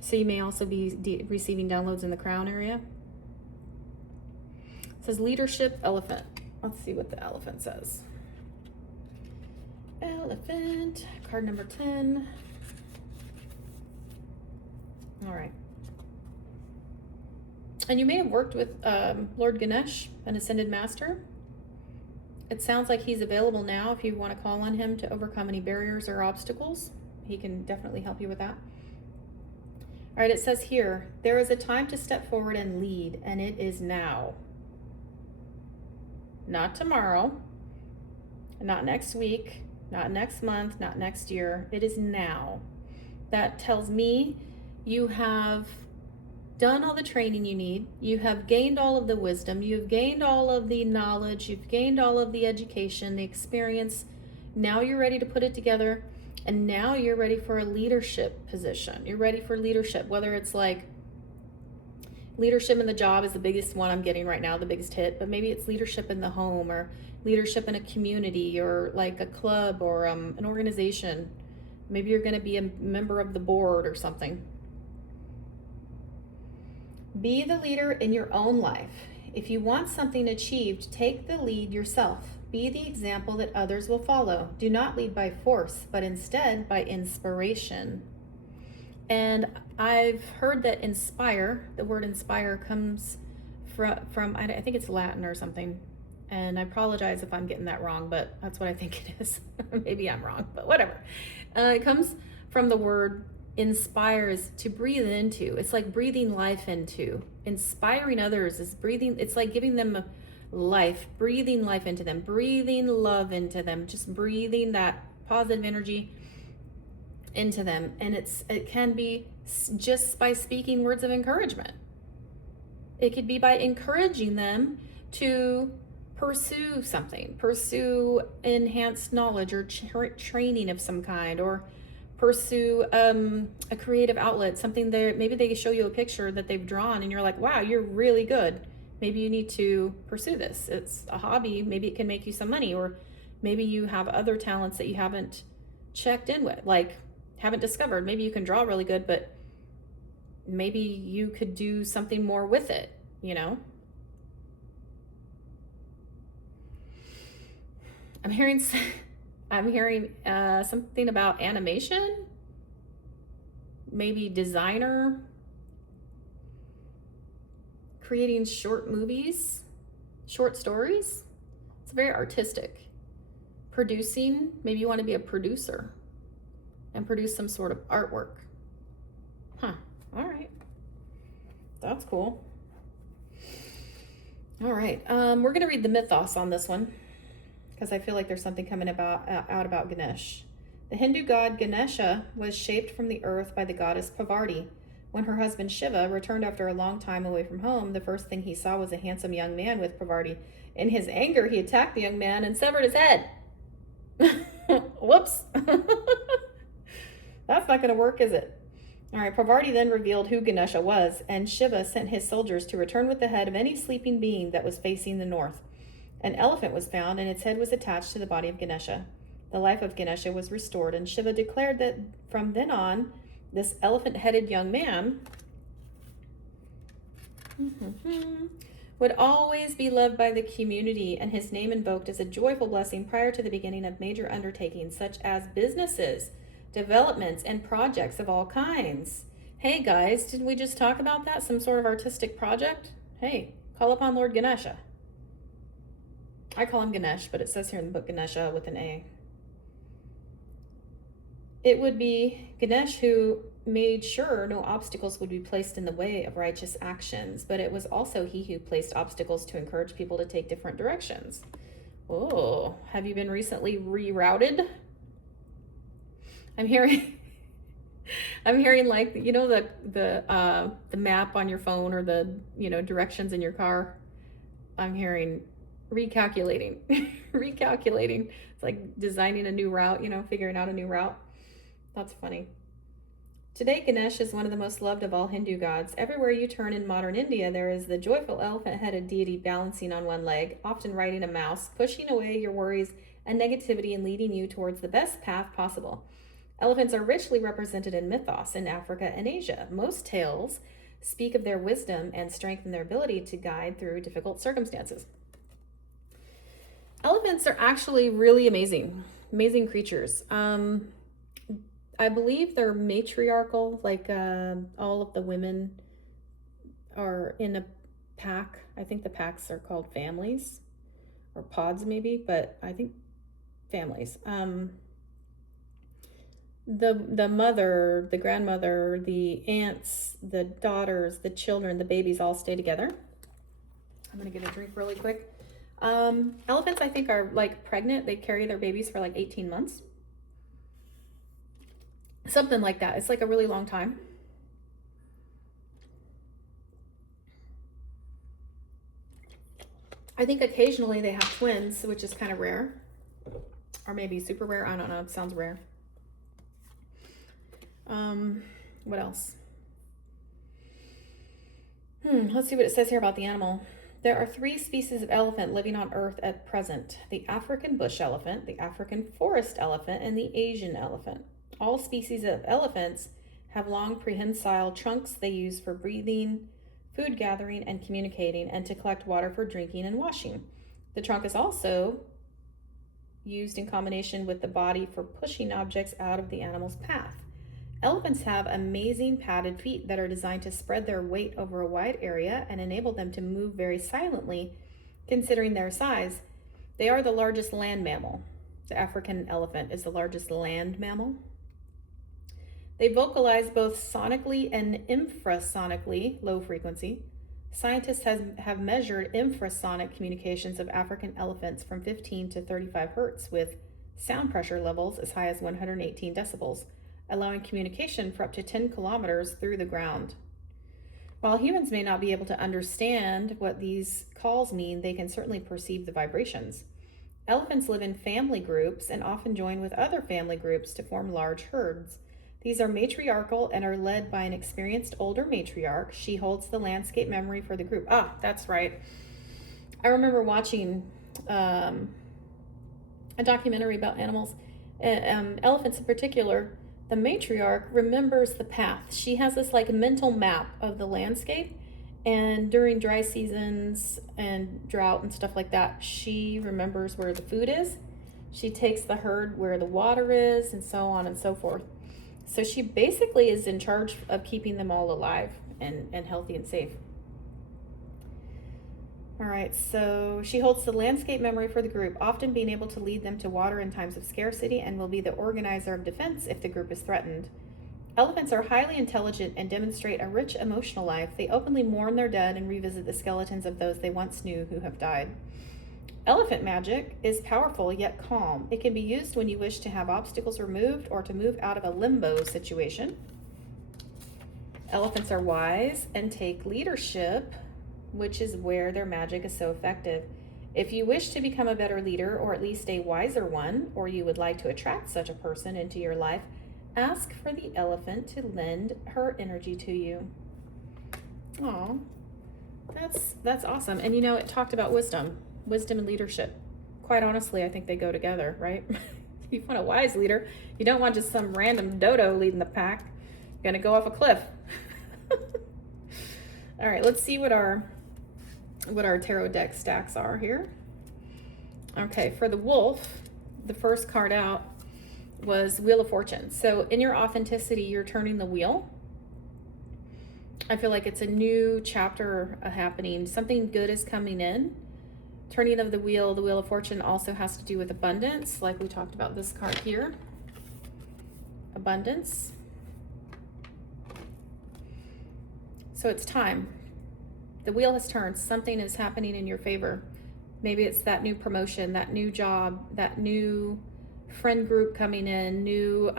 So you may also be receiving downloads in the crown area. It says leadership, elephant. Let's see what the elephant says. Elephant, card number 10. All right. And you may have worked with Lord Ganesh, an ascended master. It sounds like he's available now if you want to call on him to overcome any barriers or obstacles. He can definitely help you with that. All right, it says here, there is a time to step forward and lead, and it is now. Not tomorrow, not next week, not next month, not next year. It is now. That tells me you have done all the training you need. You have gained all of the wisdom. You've gained all of the knowledge. You've gained all of the education, the experience. Now you're ready to put it together. And now you're ready for a leadership position. You're ready for leadership, whether it's like Leadership in the job is the biggest one I'm getting right now, the biggest hit, but maybe it's leadership in the home, or leadership in a community, or like a club, or an organization. Maybe you're going to be a member of the board or something. Be the leader in your own life. If you want something achieved, take the lead yourself. Be the example that others will follow. Do not lead by force, but instead by inspiration. And I've heard that inspire, the word inspire comes from I think it's Latin or something. And I apologize if I'm getting that wrong, but that's what I think it is. Maybe I'm wrong, but whatever. It comes from the word inspires, to breathe into. It's like breathing life into. Inspiring others is breathing. It's like giving them life, breathing life into them, breathing love into them, just breathing that positive energy into them. And it can be just by speaking words of encouragement. It could be by encouraging them to pursue something, pursue enhanced knowledge or training of some kind, or pursue a creative outlet, something there. Maybe they show you a picture that they've drawn and you're like, wow, you're really good. Maybe you need to pursue this. It's a hobby. Maybe it can make you some money, or maybe you have other talents that you haven't checked in with, like haven't discovered. Maybe you can draw really good, but maybe you could do something more with it, you know? I'm hearing something about animation, maybe designer, creating short movies, short stories. It's very artistic. Producing, maybe you want to be a producer and produce some sort of artwork. Huh, all right. That's cool. All right, we're gonna read the mythos on this one, because I feel like there's something coming out about Ganesh. The Hindu god Ganesha was shaped from the earth by the goddess Parvati. When her husband Shiva returned after a long time away from home, the first thing he saw was a handsome young man with Parvati. In his anger, he attacked the young man and severed his head. Whoops. That's not going to work, is it? All right, Parvati then revealed who Ganesha was, and Shiva sent his soldiers to return with the head of any sleeping being that was facing the north. An elephant was found, and its head was attached to the body of Ganesha. The life of Ganesha was restored, and Shiva declared that from then on, this elephant-headed young man would always be loved by the community, and his name invoked as a joyful blessing prior to the beginning of major undertakings, such as businesses, developments, and projects of all kinds. Hey guys, didn't we just talk about that? Some sort of artistic project? Hey, call upon Lord Ganesha. I call him Ganesh, but it says here in the book Ganesha with an A. It would be Ganesh who made sure no obstacles would be placed in the way of righteous actions, but it was also he who placed obstacles to encourage people to take different directions. Oh, have you been recently rerouted? I'm hearing like, you know, the map on your phone, or the, you know, directions in your car. I'm hearing recalculating. Recalculating. It's like designing a new route, you know, figuring out a new route. That's funny. Today, Ganesh is one of the most loved of all Hindu gods. Everywhere you turn in modern India, there is the joyful elephant-headed deity balancing on one leg, often riding a mouse, pushing away your worries and negativity and leading you towards the best path possible. Elephants are richly represented in mythos in Africa and Asia. Most tales speak of their wisdom and strength and their ability to guide through difficult circumstances. Elephants are actually really amazing creatures. I believe they're matriarchal, like all of the women are in a pack. I think the packs are called families or pods maybe, but I think families. The mother, the grandmother, the aunts, the daughters, the children, the babies all stay together. I'm gonna get a drink really quick. Elephants, I think, are like pregnant. They carry their babies for like 18 months. Something like that. It's like a really long time. I think occasionally they have twins, which is kind of rare. Or maybe super rare. I don't know. It sounds rare. What else? Let's see what it says here about the animal. There are 3 species of elephant living on Earth at present: the African bush elephant, the African forest elephant, and the Asian elephant. All species of elephants have long prehensile trunks they use for breathing, food gathering, and communicating, and to collect water for drinking and washing. The trunk is also used in combination with the body for pushing objects out of the animal's path. Elephants have amazing padded feet that are designed to spread their weight over a wide area and enable them to move very silently, considering their size. They are the largest land mammal. The African elephant is the largest land mammal. They vocalize both sonically and infrasonically, low frequency. Scientists have measured infrasonic communications of African elephants from 15 to 35 hertz with sound pressure levels as high as 118 decibels, allowing communication for up to 10 kilometers through the ground. While humans may not be able to understand what these calls mean, they can certainly perceive the vibrations. Elephants live in family groups and often join with other family groups to form large herds. These are matriarchal and are led by an experienced older matriarch. She holds the landscape memory for the group. Ah, that's right. I remember watching a documentary about animals, elephants in particular. The matriarch remembers the path. She has this like mental map of the landscape, and during dry seasons and drought and stuff like that, she remembers where the food is. She takes the herd where the water is, and so on and so forth. So she basically is in charge of keeping them all alive and healthy and safe. All right, so she holds the landscape memory for the group, often being able to lead them to water in times of scarcity, and will be the organizer of defense if the group is threatened. Elephants are highly intelligent and demonstrate a rich emotional life. They openly mourn their dead and revisit the skeletons of those they once knew who have died. Elephant magic is powerful yet calm. It can be used when you wish to have obstacles removed or to move out of a limbo situation. Elephants are wise and take leadership, which is where their magic is so effective. If you wish to become a better leader, or at least a wiser one, or you would like to attract such a person into your life, ask for the elephant to lend her energy to you. Oh, that's awesome. And it talked about wisdom and leadership. Quite honestly, I think they go together, right? You want a wise leader. You don't want just some random dodo leading the pack. You're gonna go off a cliff. All right, let's see what our tarot deck stacks are here. Okay, for the wolf, the first card out was Wheel of Fortune. So in your authenticity, you're turning the wheel. I feel like it's a new chapter happening. Something good is coming in. Turning of the Wheel of Fortune also has to do with abundance, like we talked about this card here. Abundance. So it's time. The wheel has turned. Something is happening in your favor. Maybe it's that new promotion, that new job, that new friend group coming in, new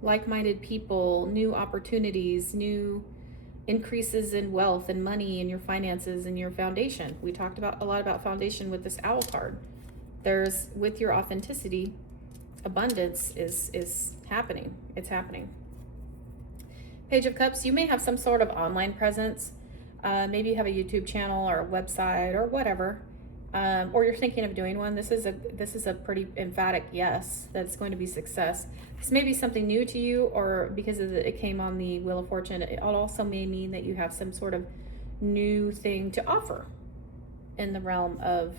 like-minded people, new opportunities, new increases in wealth and money and your finances and your foundation. We talked a lot about foundation with this owl card. There's, with your authenticity, abundance is happening. It's happening. Page of Cups, you may have some sort of online presence. Maybe you have a YouTube channel or a website or whatever, or you're thinking of doing one. This is a pretty emphatic yes, that's going to be success. This may be something new to you, or because it came on the Wheel of Fortune, it also may mean that you have some sort of new thing to offer in the realm of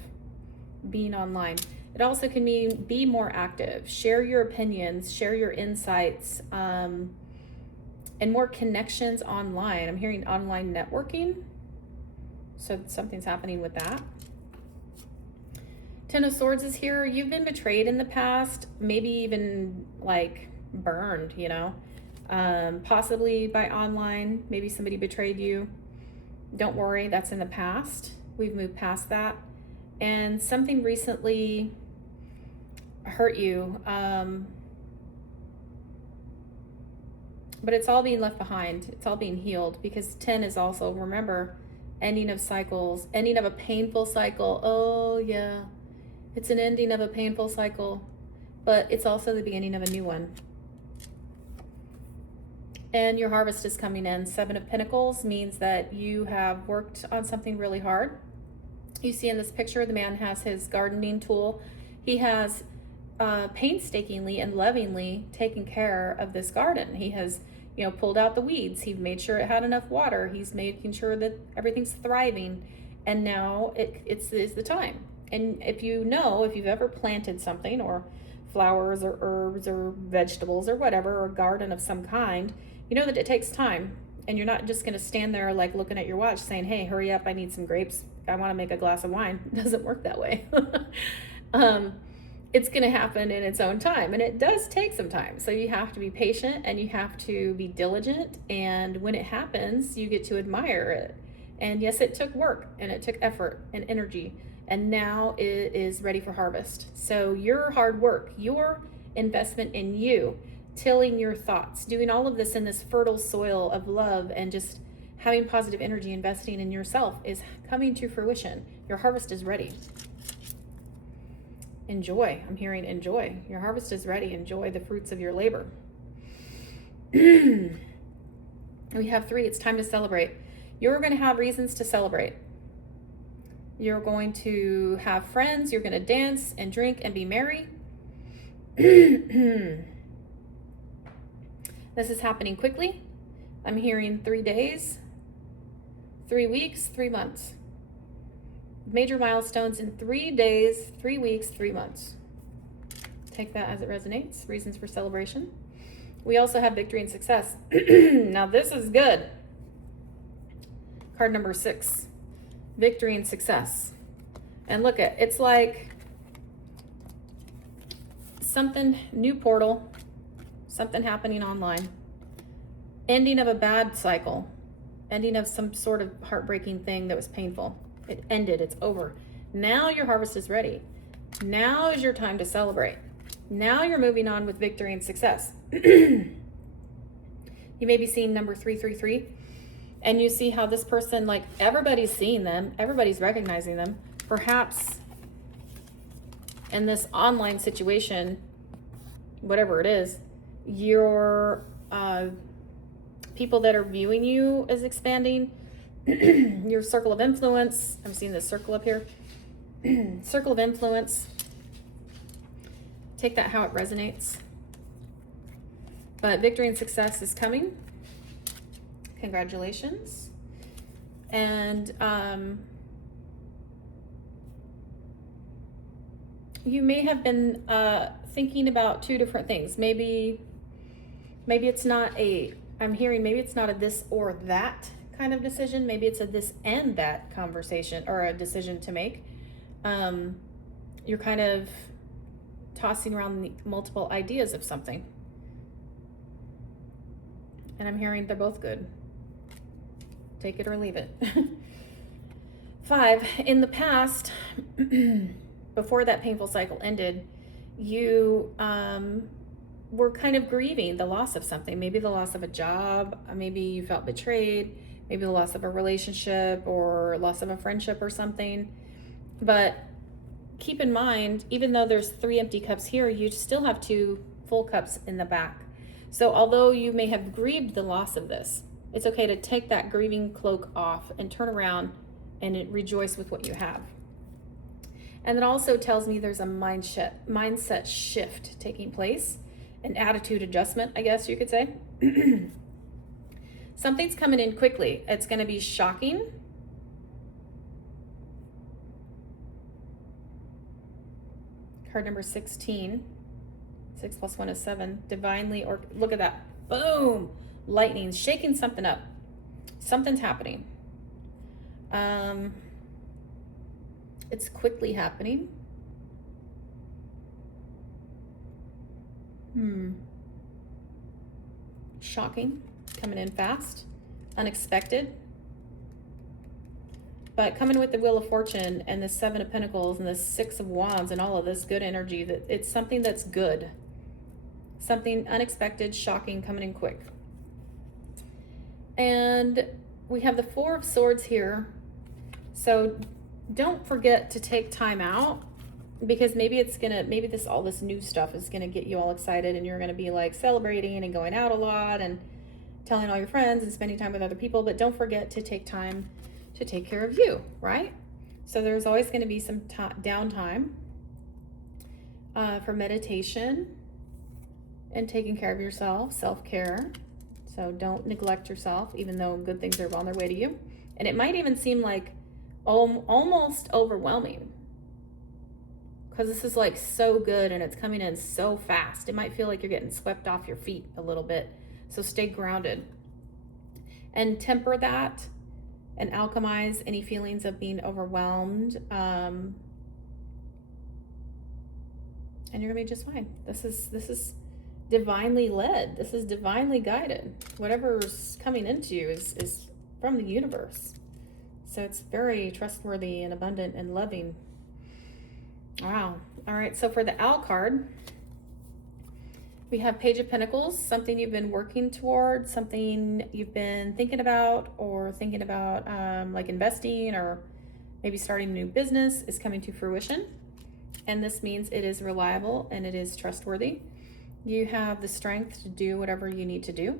being online. It also can mean be more active, share your opinions, share your insights, and more connections online. I'm hearing online networking, so something's happening with that. Ten of Swords is here. You've been betrayed in the past, maybe even like burned, possibly by online. Maybe somebody betrayed you. Don't worry, that's in the past. We've moved past that. And something recently hurt you, but it's all being left behind. It's all being healed, because 10 is also, remember, ending of cycles, ending of a painful cycle. Oh yeah, it's an ending of a painful cycle, but it's also the beginning of a new one. and your harvest is coming in. 7 of Pentacles means that you have worked on something really hard. You see in this picture, the man has his gardening tool. He has painstakingly and lovingly taken care of this garden. He has, pulled out the weeds. He made sure it had enough water. He's making sure that everything's thriving. And now it's the time. And if you've ever planted something, or flowers or herbs or vegetables or whatever, or a garden of some kind, you know that it takes time. And you're not just going to stand there like looking at your watch saying, hey, hurry up, I need some grapes, I want to make a glass of wine. It doesn't work that way. It's going to happen in its own time, and it does take some time. So you have to be patient and you have to be diligent, and when it happens, you get to admire it. And yes, it took work and it took effort and energy, and now it is ready for harvest. So your hard work, your investment in you, tilling your thoughts, doing all of this in this fertile soil of love and just having positive energy, investing in yourself, is coming to fruition. Your harvest is ready. Enjoy. I'm hearing enjoy. Your harvest is ready. Enjoy the fruits of your labor. We have 3. It's time to celebrate. You're going to have reasons to celebrate. You're going to have friends. You're going to dance and drink and be merry. This is happening quickly. I'm hearing 3 days, 3 weeks, 3 months. Major milestones in 3 days, 3 weeks, 3 months. Take that as it resonates. Reasons for celebration. We also have victory and success. Now this is good. Card number 6. Victory and success. And look at, it's like something, new portal, something happening online. Ending of a bad cycle. Ending of some sort of heartbreaking thing that was painful. It ended. It's over. Now your harvest is ready. Now is your time to celebrate. Now you're moving on with victory and success. You may be seeing number 333, and you see how this person, like, everybody's seeing them, everybody's recognizing them. Perhaps in this online situation, whatever it is, your people that are viewing you is expanding. Your circle of influence. I'm seeing this circle up here. Circle of influence. Take that how it resonates. But victory and success is coming. Congratulations. And you may have been thinking about 2 different things. Maybe it's not I'm hearing maybe it's not a this or that kind of decision. Maybe it's a this and that conversation or a decision to make. You're kind of tossing around the multiple ideas of something. And I'm hearing they're both good. Take it or leave it. 5, in the past, before that painful cycle ended, you were kind of grieving the loss of something. Maybe the loss of a job, maybe you felt betrayed, maybe the loss of a relationship or loss of a friendship or something. But keep in mind, even though there's 3 empty cups here, you still have 2 full cups in the back. So although you may have grieved the loss of this, it's okay to take that grieving cloak off and turn around and rejoice with what you have. And it also tells me there's a mindset shift taking place, an attitude adjustment, I guess you could say. Something's coming in quickly. It's going to be shocking. Card number 16. 6 plus 1 is 7. Divinely, or look at that. Boom! Lightning, shaking something up. Something's happening. It's quickly happening. Shocking, coming in fast, unexpected. But coming with the Wheel of Fortune and the 7 of Pentacles and the 6 of Wands and all of this good energy, that it's something that's good. Something unexpected, shocking, coming in quick. And we have the 4 of Swords here. So don't forget to take time out, because maybe all this new stuff is gonna get you all excited and you're gonna be like celebrating and going out a lot, and telling all your friends and spending time with other people, but don't forget to take time to take care of you, right? So there's always going to be some downtime for meditation and taking care of yourself, self-care. So don't neglect yourself, even though good things are on their way to you. And it might even seem like almost overwhelming, because this is like so good and it's coming in so fast. It might feel like you're getting swept off your feet a little bit. So stay grounded and temper that and alchemize any feelings of being overwhelmed. And you're gonna be just fine. This is divinely led. This is divinely guided. Whatever's coming into you is from the universe. So it's very trustworthy and abundant and loving. Wow. All right. So for the Owl card, we have Page of Pentacles, something you've been working toward, something you've been thinking about like investing or maybe starting a new business is coming to fruition. And this means it is reliable and it is trustworthy. You have the strength to do whatever you need to do.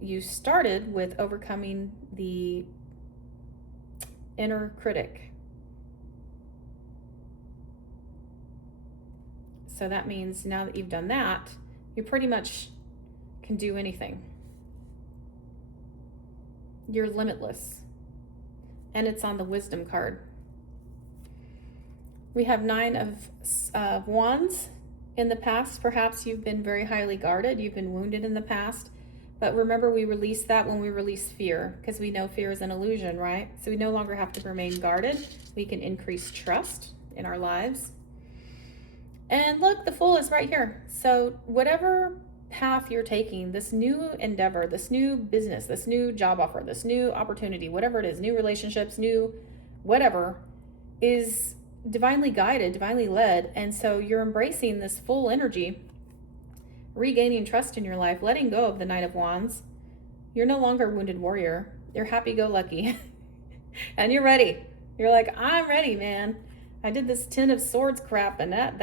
You started with overcoming the inner critic. So that means now that you've done that, you pretty much can do anything. You're limitless. And it's on the Wisdom card. We have 9 of Wands. In the past, perhaps you've been very highly guarded. You've been wounded in the past. But remember, we released that when we released fear, because we know fear is an illusion, right? So we no longer have to remain guarded. We can increase trust in our lives. And look, the Fool is right here. So whatever path you're taking, this new endeavor, this new business, this new job offer, this new opportunity, whatever it is, new relationships, new whatever, is divinely guided, divinely led. And so you're embracing this full energy, regaining trust in your life, letting go of the Knight of Wands. You're no longer a wounded warrior. You're happy-go-lucky. And you're ready. You're like, I'm ready, man. I did this 10 of Swords crap, and that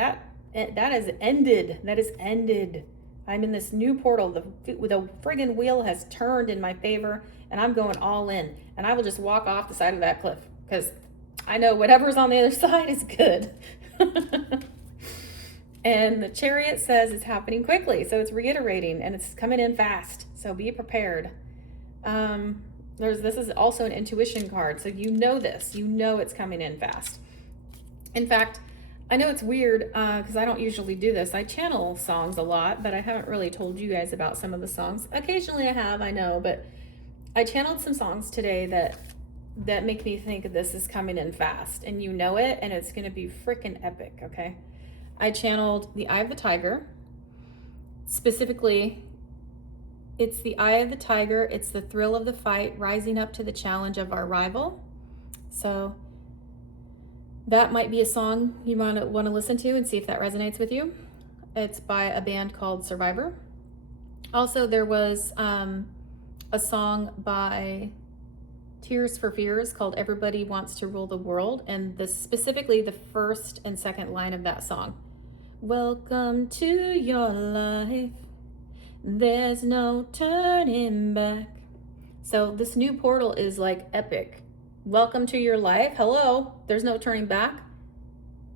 has ended. That is ended. I'm in this new portal. The friggin' wheel has turned in my favor, and I'm going all in. And I will just walk off the side of that cliff, because I know whatever's on the other side is good. And the Chariot says it's happening quickly. So it's reiterating and it's coming in fast. So be prepared. This is also an intuition card. So you know this. You know it's coming in fast. In fact, I know it's weird because I don't usually do this. I channel songs a lot, but I haven't really told you guys about some of the songs. Occasionally I have, I know, but I channeled some songs today that make me think this is coming in fast, and you know it, and it's going to be freaking epic, okay? I channeled The Eye of the Tiger. Specifically, it's the eye of the tiger, it's the thrill of the fight, rising up to the challenge of our rival. So that might be a song you want to listen to and see if that resonates with you. It's by a band called Survivor. Also, there was a song by Tears for Fears called Everybody Wants to Rule the World, and specifically the first and second line of that song. Welcome to your life. There's no turning back. So this new portal is like epic. Welcome to your life. Hello. There's no turning back.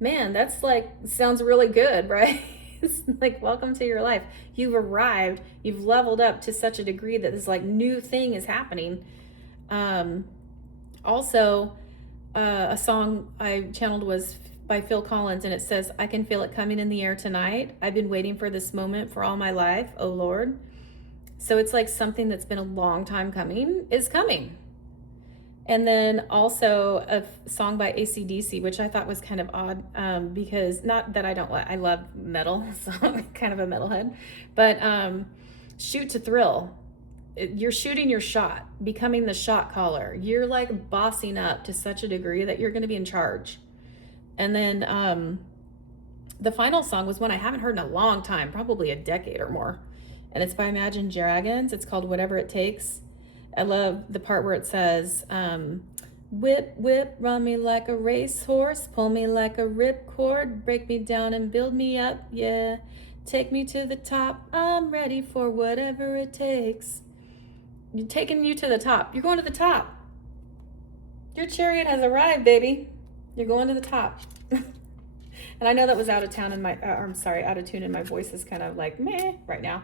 Man, that's like, sounds really good, right? It's like, welcome to your life. You've arrived. You've leveled up to such a degree that this like new thing is happening. Also, a song I channeled was by Phil Collins, and it says, I can feel it coming in the air tonight. I've been waiting for this moment for all my life, oh Lord. So it's like something that's been a long time coming is coming. And then also a song by AC/DC, which I thought was kind of odd, because not that I love metal, so I'm kind of a metalhead, but Shoot to Thrill. You're shooting your shot, becoming the shot caller. You're like bossing up to such a degree that you're going to be in charge. And then the final song was one I haven't heard in a long time, probably a decade or more. And it's by Imagine Dragons. It's called Whatever It Takes. I love the part where it says, whip, whip, run me like a racehorse, pull me like a ripcord, break me down and build me up, yeah. Take me to the top, I'm ready for whatever it takes. You're taking you to the top. You're going to the top. Your chariot has arrived, baby. You're going to the top. And I know that was out of town in my, I'm sorry, out of tune, and my voice is kind of like meh right now.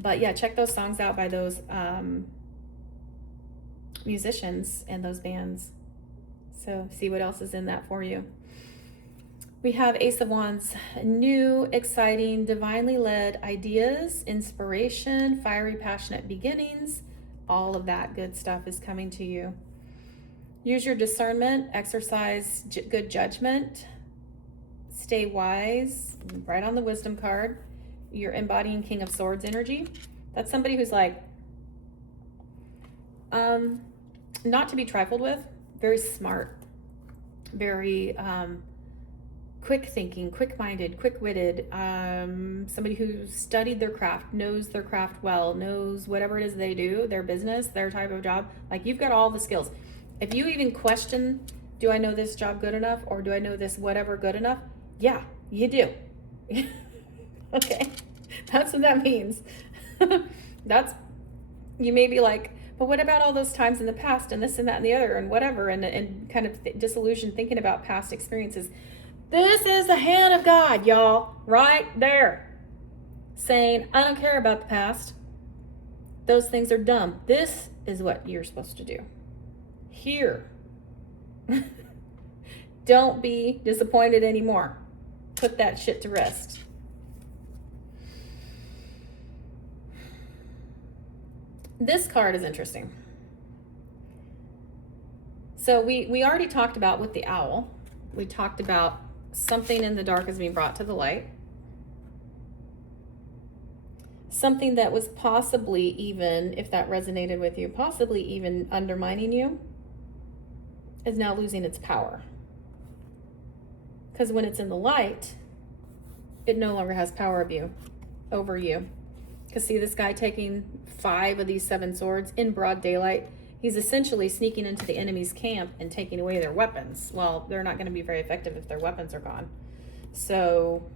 But yeah, check those songs out by those musicians and those bands. So see what else is in that for you. We have Ace of Wands, new, exciting, divinely led ideas, inspiration, fiery, passionate beginnings. All of that good stuff is coming to you. Use your discernment, exercise good judgment, stay wise, right on the wisdom card. You're embodying King of Swords energy. That's somebody who's like, not to be trifled with, very smart, very quick thinking, quick-minded, quick-witted, somebody who studied their craft, knows their craft well, knows whatever it is they do, their business, their type of job. Like, you've got all the skills. If you even question, do I know this job good enough, or do I know this whatever good enough? Yeah, you do. Okay, that's what that means. That's, you may be like, but what about all those times in the past and this and that and the other and whatever, and kind of disillusioned thinking about past experiences. This is the hand of God, y'all, right there, saying, I don't care about the past. Those things are dumb. This is what you're supposed to do. Here. Don't be disappointed anymore. Put that shit to rest. This card is interesting. So we already talked about with the owl. We talked about something in the dark is being brought to the light. Something that was possibly even, if that resonated with you, possibly even undermining you, is now losing its power. Because when it's in the light, it no longer has power over you. Because see this guy taking 5 of these 7 swords in broad daylight, he's essentially sneaking into the enemy's camp and taking away their weapons. Well, they're not going to be very effective if their weapons are gone. So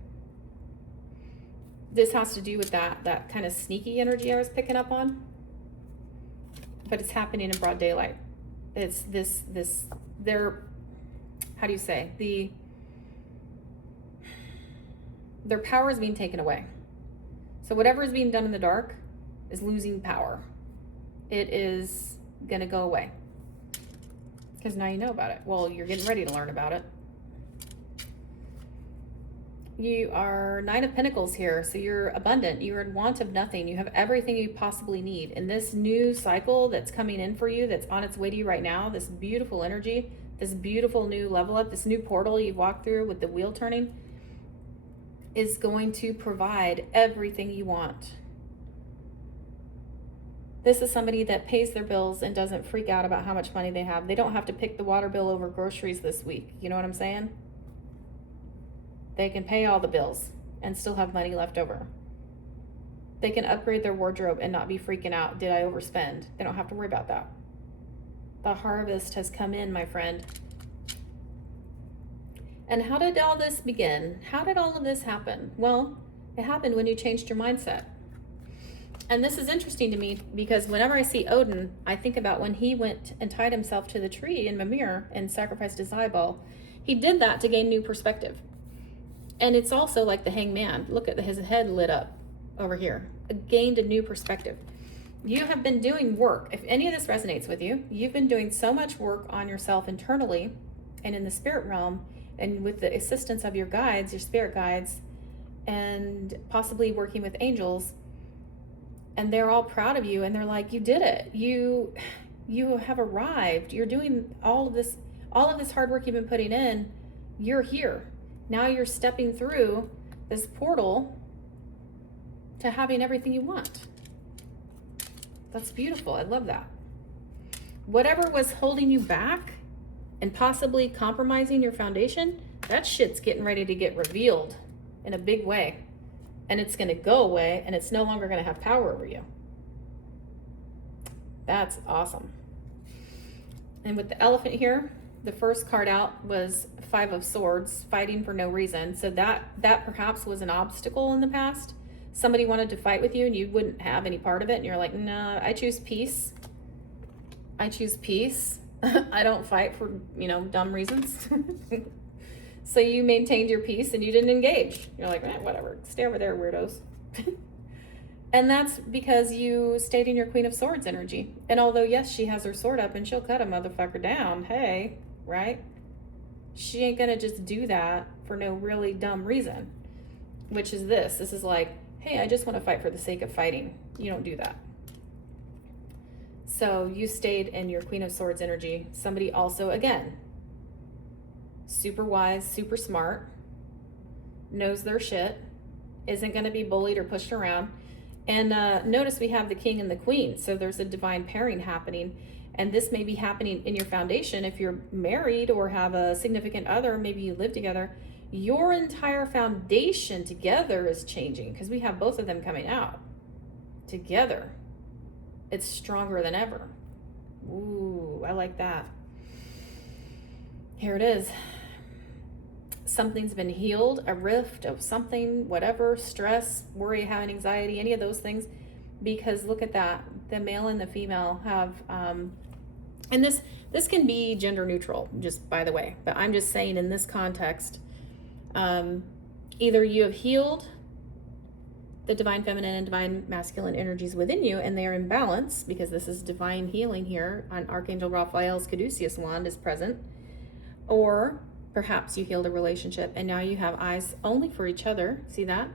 this has to do with that kind of sneaky energy I was picking up on. But it's happening in broad daylight. It's their, how do you say, their power is being taken away. So whatever is being done in the dark is losing power. It is going to go away. Because now you know about it. Well, you're getting ready to learn about it. You are 9 of Pentacles here, so you're abundant. You're in want of nothing. You have everything you possibly need. In this new cycle that's coming in for you, that's on its way to you right now, this beautiful energy, this beautiful new level up, this new portal you've walked through with the wheel turning, is going to provide everything you want. This is somebody that pays their bills and doesn't freak out about how much money they have. They don't have to pick the water bill over groceries this week. You know what I'm saying? They can pay all the bills and still have money left over. They can upgrade their wardrobe and not be freaking out. Did I overspend? They don't have to worry about that. The harvest has come in, my friend. And how did all this begin? How did all of this happen? Well, it happened when you changed your mindset. And this is interesting to me because whenever I see Odin, I think about when he went and tied himself to the tree in Mimir and sacrificed his eyeball. He did that to gain new perspective. And it's also like the hangman. Look at his head lit up over here. It gained a new perspective. You have been doing work. If any of this resonates with you, you've been doing so much work on yourself internally and in the spirit realm, and with the assistance of your guides, your spirit guides, and possibly working with angels. And they're all proud of you, and they're like, you did it. You have arrived. You're doing all of this hard work you've been putting in. You're here. Now you're stepping through this portal to having everything you want. That's beautiful. I love that. Whatever was holding you back and possibly compromising your foundation, that shit's getting ready to get revealed in a big way. And it's going to go away, and it's no longer going to have power over you. That's awesome. And with the elephant here, the first card out was 5 of Swords, fighting for no reason. So that perhaps was an obstacle in the past. somebody wanted to fight with you and you wouldn't have any part of it, and you're like, no, I choose peace. I choose peace. I don't fight for, dumb reasons. So you maintained your peace and you didn't engage. You're like, whatever, stay over there, weirdos. And that's because you stayed in your Queen of Swords energy. And although, yes, she has her sword up and she'll cut a motherfucker down, hey, right? She ain't gonna just do that for no really dumb reason, which is this. This is like, hey, I just want to fight for the sake of fighting. You don't do that. So you stayed in your Queen of Swords energy. Somebody also, again, super wise, super smart, knows their shit, isn't going to be bullied or pushed around. And notice we have the King and the Queen. So there's a divine pairing happening. And this may be happening in your foundation. If you're married or have a significant other, maybe you live together, your entire foundation together is changing because we have both of them coming out together. It's stronger than ever. Ooh, I like that. Here it is. Something's been healed, a rift of something, whatever, stress, worry, having anxiety, any of those things. Because look at that. The male and the female have, and this can be gender neutral, just by the way. But I'm just saying in this context, either you have healed the divine feminine and divine masculine energies within you, and they are in balance because this is divine healing here on Archangel Raphael's caduceus wand is present, or perhaps you healed a relationship and now you have eyes only for each other. See that?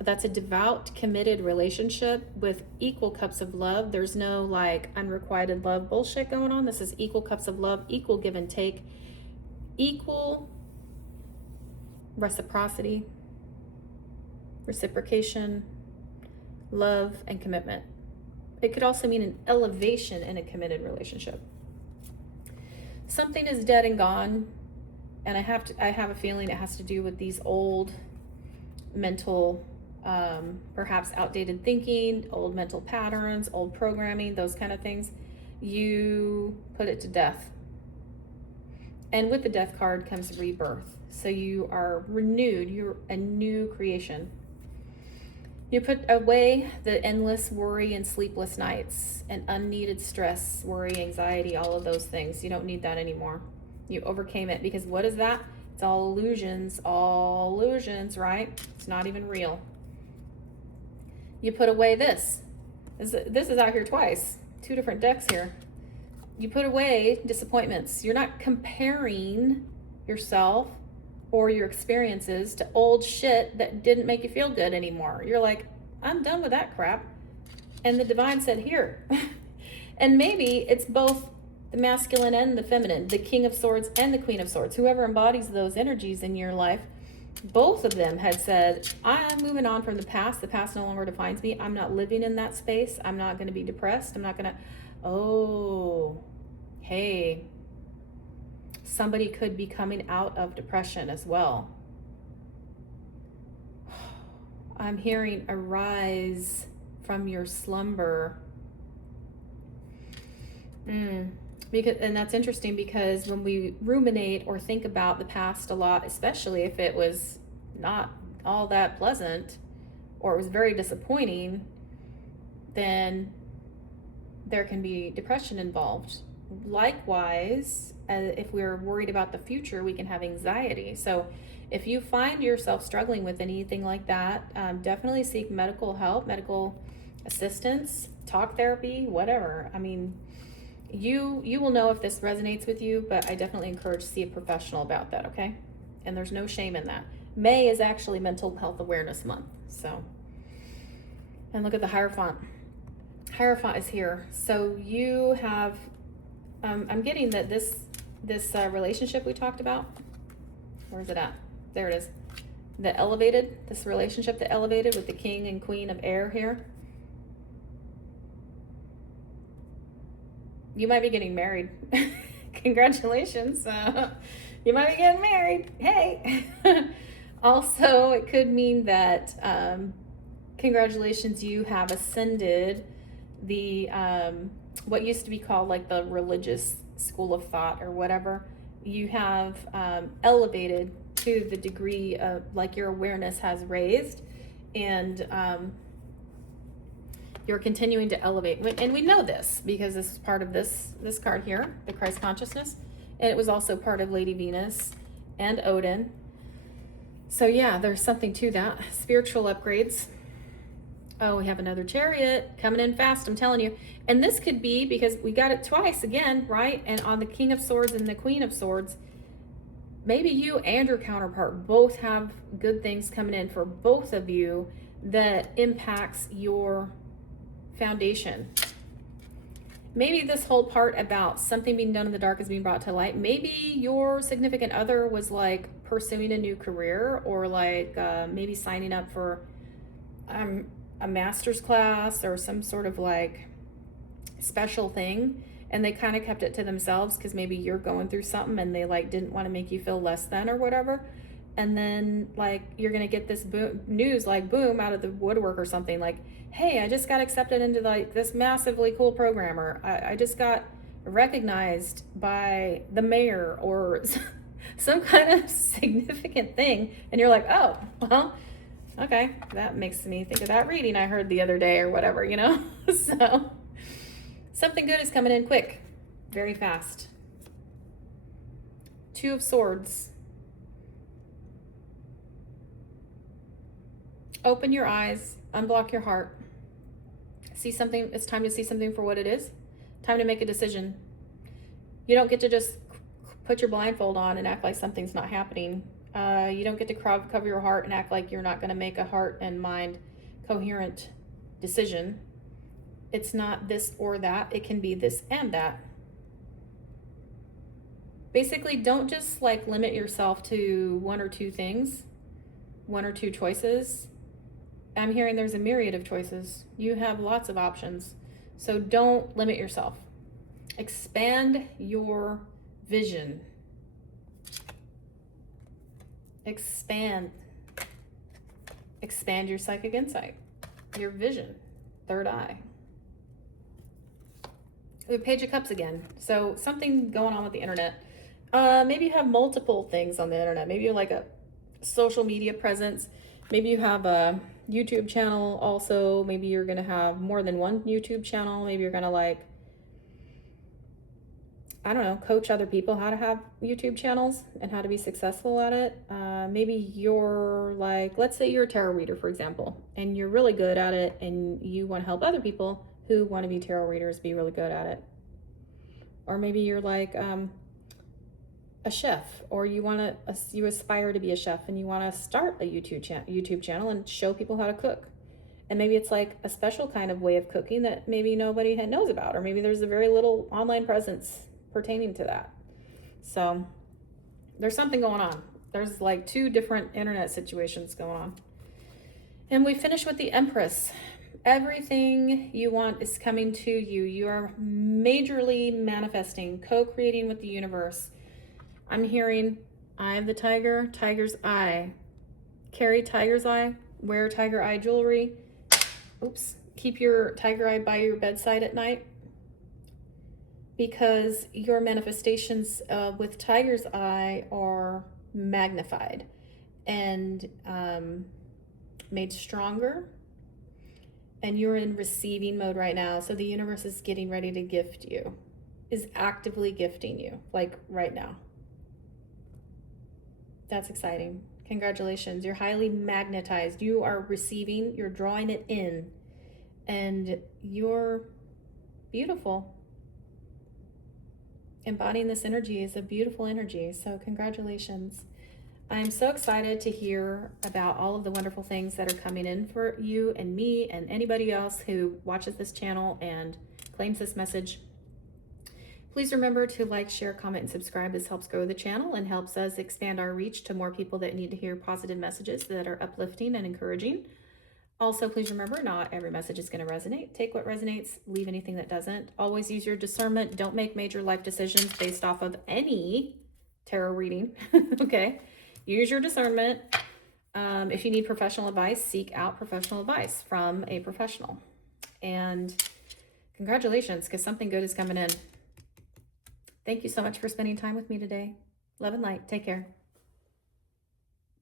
That's a devout, committed relationship with equal cups of love. There's no like unrequited love bullshit going on. This is equal cups of love, equal give and take, equal reciprocity, reciprocation, love, and commitment. It could also mean an elevation in a committed relationship. Something is dead and gone, and I have a feeling it has to do with these old mental, perhaps outdated thinking, old mental patterns, old programming, those kind of things. You put it to death. And with the death card comes rebirth. So you are renewed, you're a new creation. You put away the endless worry and sleepless nights and unneeded stress, worry, anxiety, all of those things. You don't need that anymore. You overcame it because what is that? It's all illusions, right? It's not even real. You put away this. This is out here twice. 2 different decks here. You put away disappointments. You're not comparing yourself or your experiences to old shit that didn't make you feel good anymore. You're like, I'm done with that crap. And the divine said, here. And maybe it's both the masculine and the feminine, the King of Swords and the Queen of Swords. Whoever embodies those energies in your life, both of them had said, I'm moving on from the past. The past no longer defines me. I'm not living in that space. I'm not going to be depressed. I'm not going to, oh, hey, somebody could be coming out of depression as well. I'm hearing arise from your slumber. Because, and that's interesting because when we ruminate or think about the past a lot, especially if it was not all that pleasant or it was very disappointing, then there can be depression involved. Likewise, if we're worried about the future, we can have anxiety. So if you find yourself struggling with anything like that, definitely seek medical help, medical assistance, talk therapy, whatever. I mean, you will know if this resonates with you, but I definitely encourage to see a professional about that, okay? And there's no shame in that. May is actually Mental Health Awareness Month. So, and look at the Hierophant. Hierophant is here. So you have, I'm getting that this relationship we talked about, where is it at? There it is. The elevated, this relationship that elevated with the King and Queen of Air here. You might be getting married. Congratulations. You might be getting married. Hey. Also, it could mean that, congratulations, you have ascended the, what used to be called like the religious school of thought or whatever. You have elevated to the degree of like your awareness has raised, And you're continuing to elevate. And we know this because this is part of this card here, the Christ consciousness. And it was also part of Lady Venus and Odin. So yeah, there's something to that. Spiritual upgrades. Oh, we have another Chariot coming in fast, I'm telling you. And this could be because we got it twice again, right? And on the King of Swords and the Queen of Swords, maybe you and your counterpart both have good things coming in for both of you that impacts your foundation. Maybe this whole part about something being done in the dark is being brought to light. Maybe your significant other was like pursuing a new career, or like maybe signing up for a master's class or some sort of like special thing, and they kind of kept it to themselves because maybe you're going through something and they like didn't want to make you feel less than or whatever. And then like you're gonna get this news like boom out of the woodwork or something, like, hey, I just got accepted into like this massively cool program, or I just got recognized by the mayor, or some kind of significant thing. And you're like, oh, well, okay, that makes me think of that reading I heard the other day or whatever, you know? So something good is coming in quick, very fast. Two of Swords. Open your eyes, unblock your heart. See something, it's time to see something for what it is. Time to make a decision. You don't get to just put your blindfold on and act like something's not happening. You don't get to cover your heart and act like you're not going to make a heart and mind coherent decision. It's not this or that. It can be this and that. Basically, don't just like limit yourself to one or two things, one or two choices. I'm hearing there's a myriad of choices. You have lots of options. So don't limit yourself. Expand your vision. Expand your psychic insight, your vision, third eye. The Page of Cups again. So something going on with the internet. Maybe you have multiple things on the internet. Maybe you're like a social media presence. Maybe you have a YouTube channel also. Maybe you're going to have more than one YouTube channel. Maybe you're going to like, I don't know, coach other people how to have YouTube channels and how to be successful at it. Maybe you're like, let's say you're a tarot reader, for example, and you're really good at it and you want to help other people who want to be tarot readers be really good at it. Or maybe you're like a chef, or you aspire to be a chef and you want to start a YouTube channel and show people how to cook. And maybe it's like a special kind of way of cooking that maybe nobody knows about, or maybe there's a very little online presence pertaining to that. So there's something going on. There's like two different internet situations going on. And we finish with the Empress. Everything you want is coming to you. You are majorly manifesting, co-creating with the universe. I'm hearing Eye of the Tiger, Tiger's Eye. Carry tiger's eye, wear tiger eye jewelry. Oops. Keep your tiger eye by your bedside at night, because your manifestations with tiger's eye are magnified and made stronger. And you're in receiving mode right now. So the universe is getting ready to gift you, is actively gifting you, like right now. That's exciting. Congratulations. You're highly magnetized. You are receiving, you're drawing it in, and you're beautiful. Embodying this energy is a beautiful energy. So congratulations. I'm so excited to hear about all of the wonderful things that are coming in for you and me and anybody else who watches this channel and claims this message. Please remember to like, share, comment, and subscribe. This helps grow the channel and helps us expand our reach to more people that need to hear positive messages that are uplifting and encouraging. Also, please remember, not every message is going to resonate. Take what resonates, leave anything that doesn't. Always use your discernment. Don't make major life decisions based off of any tarot reading, okay? Use your discernment. If you need professional advice, seek out professional advice from a professional. And congratulations, because something good is coming in. Thank you so much for spending time with me today. Love and light. Take care.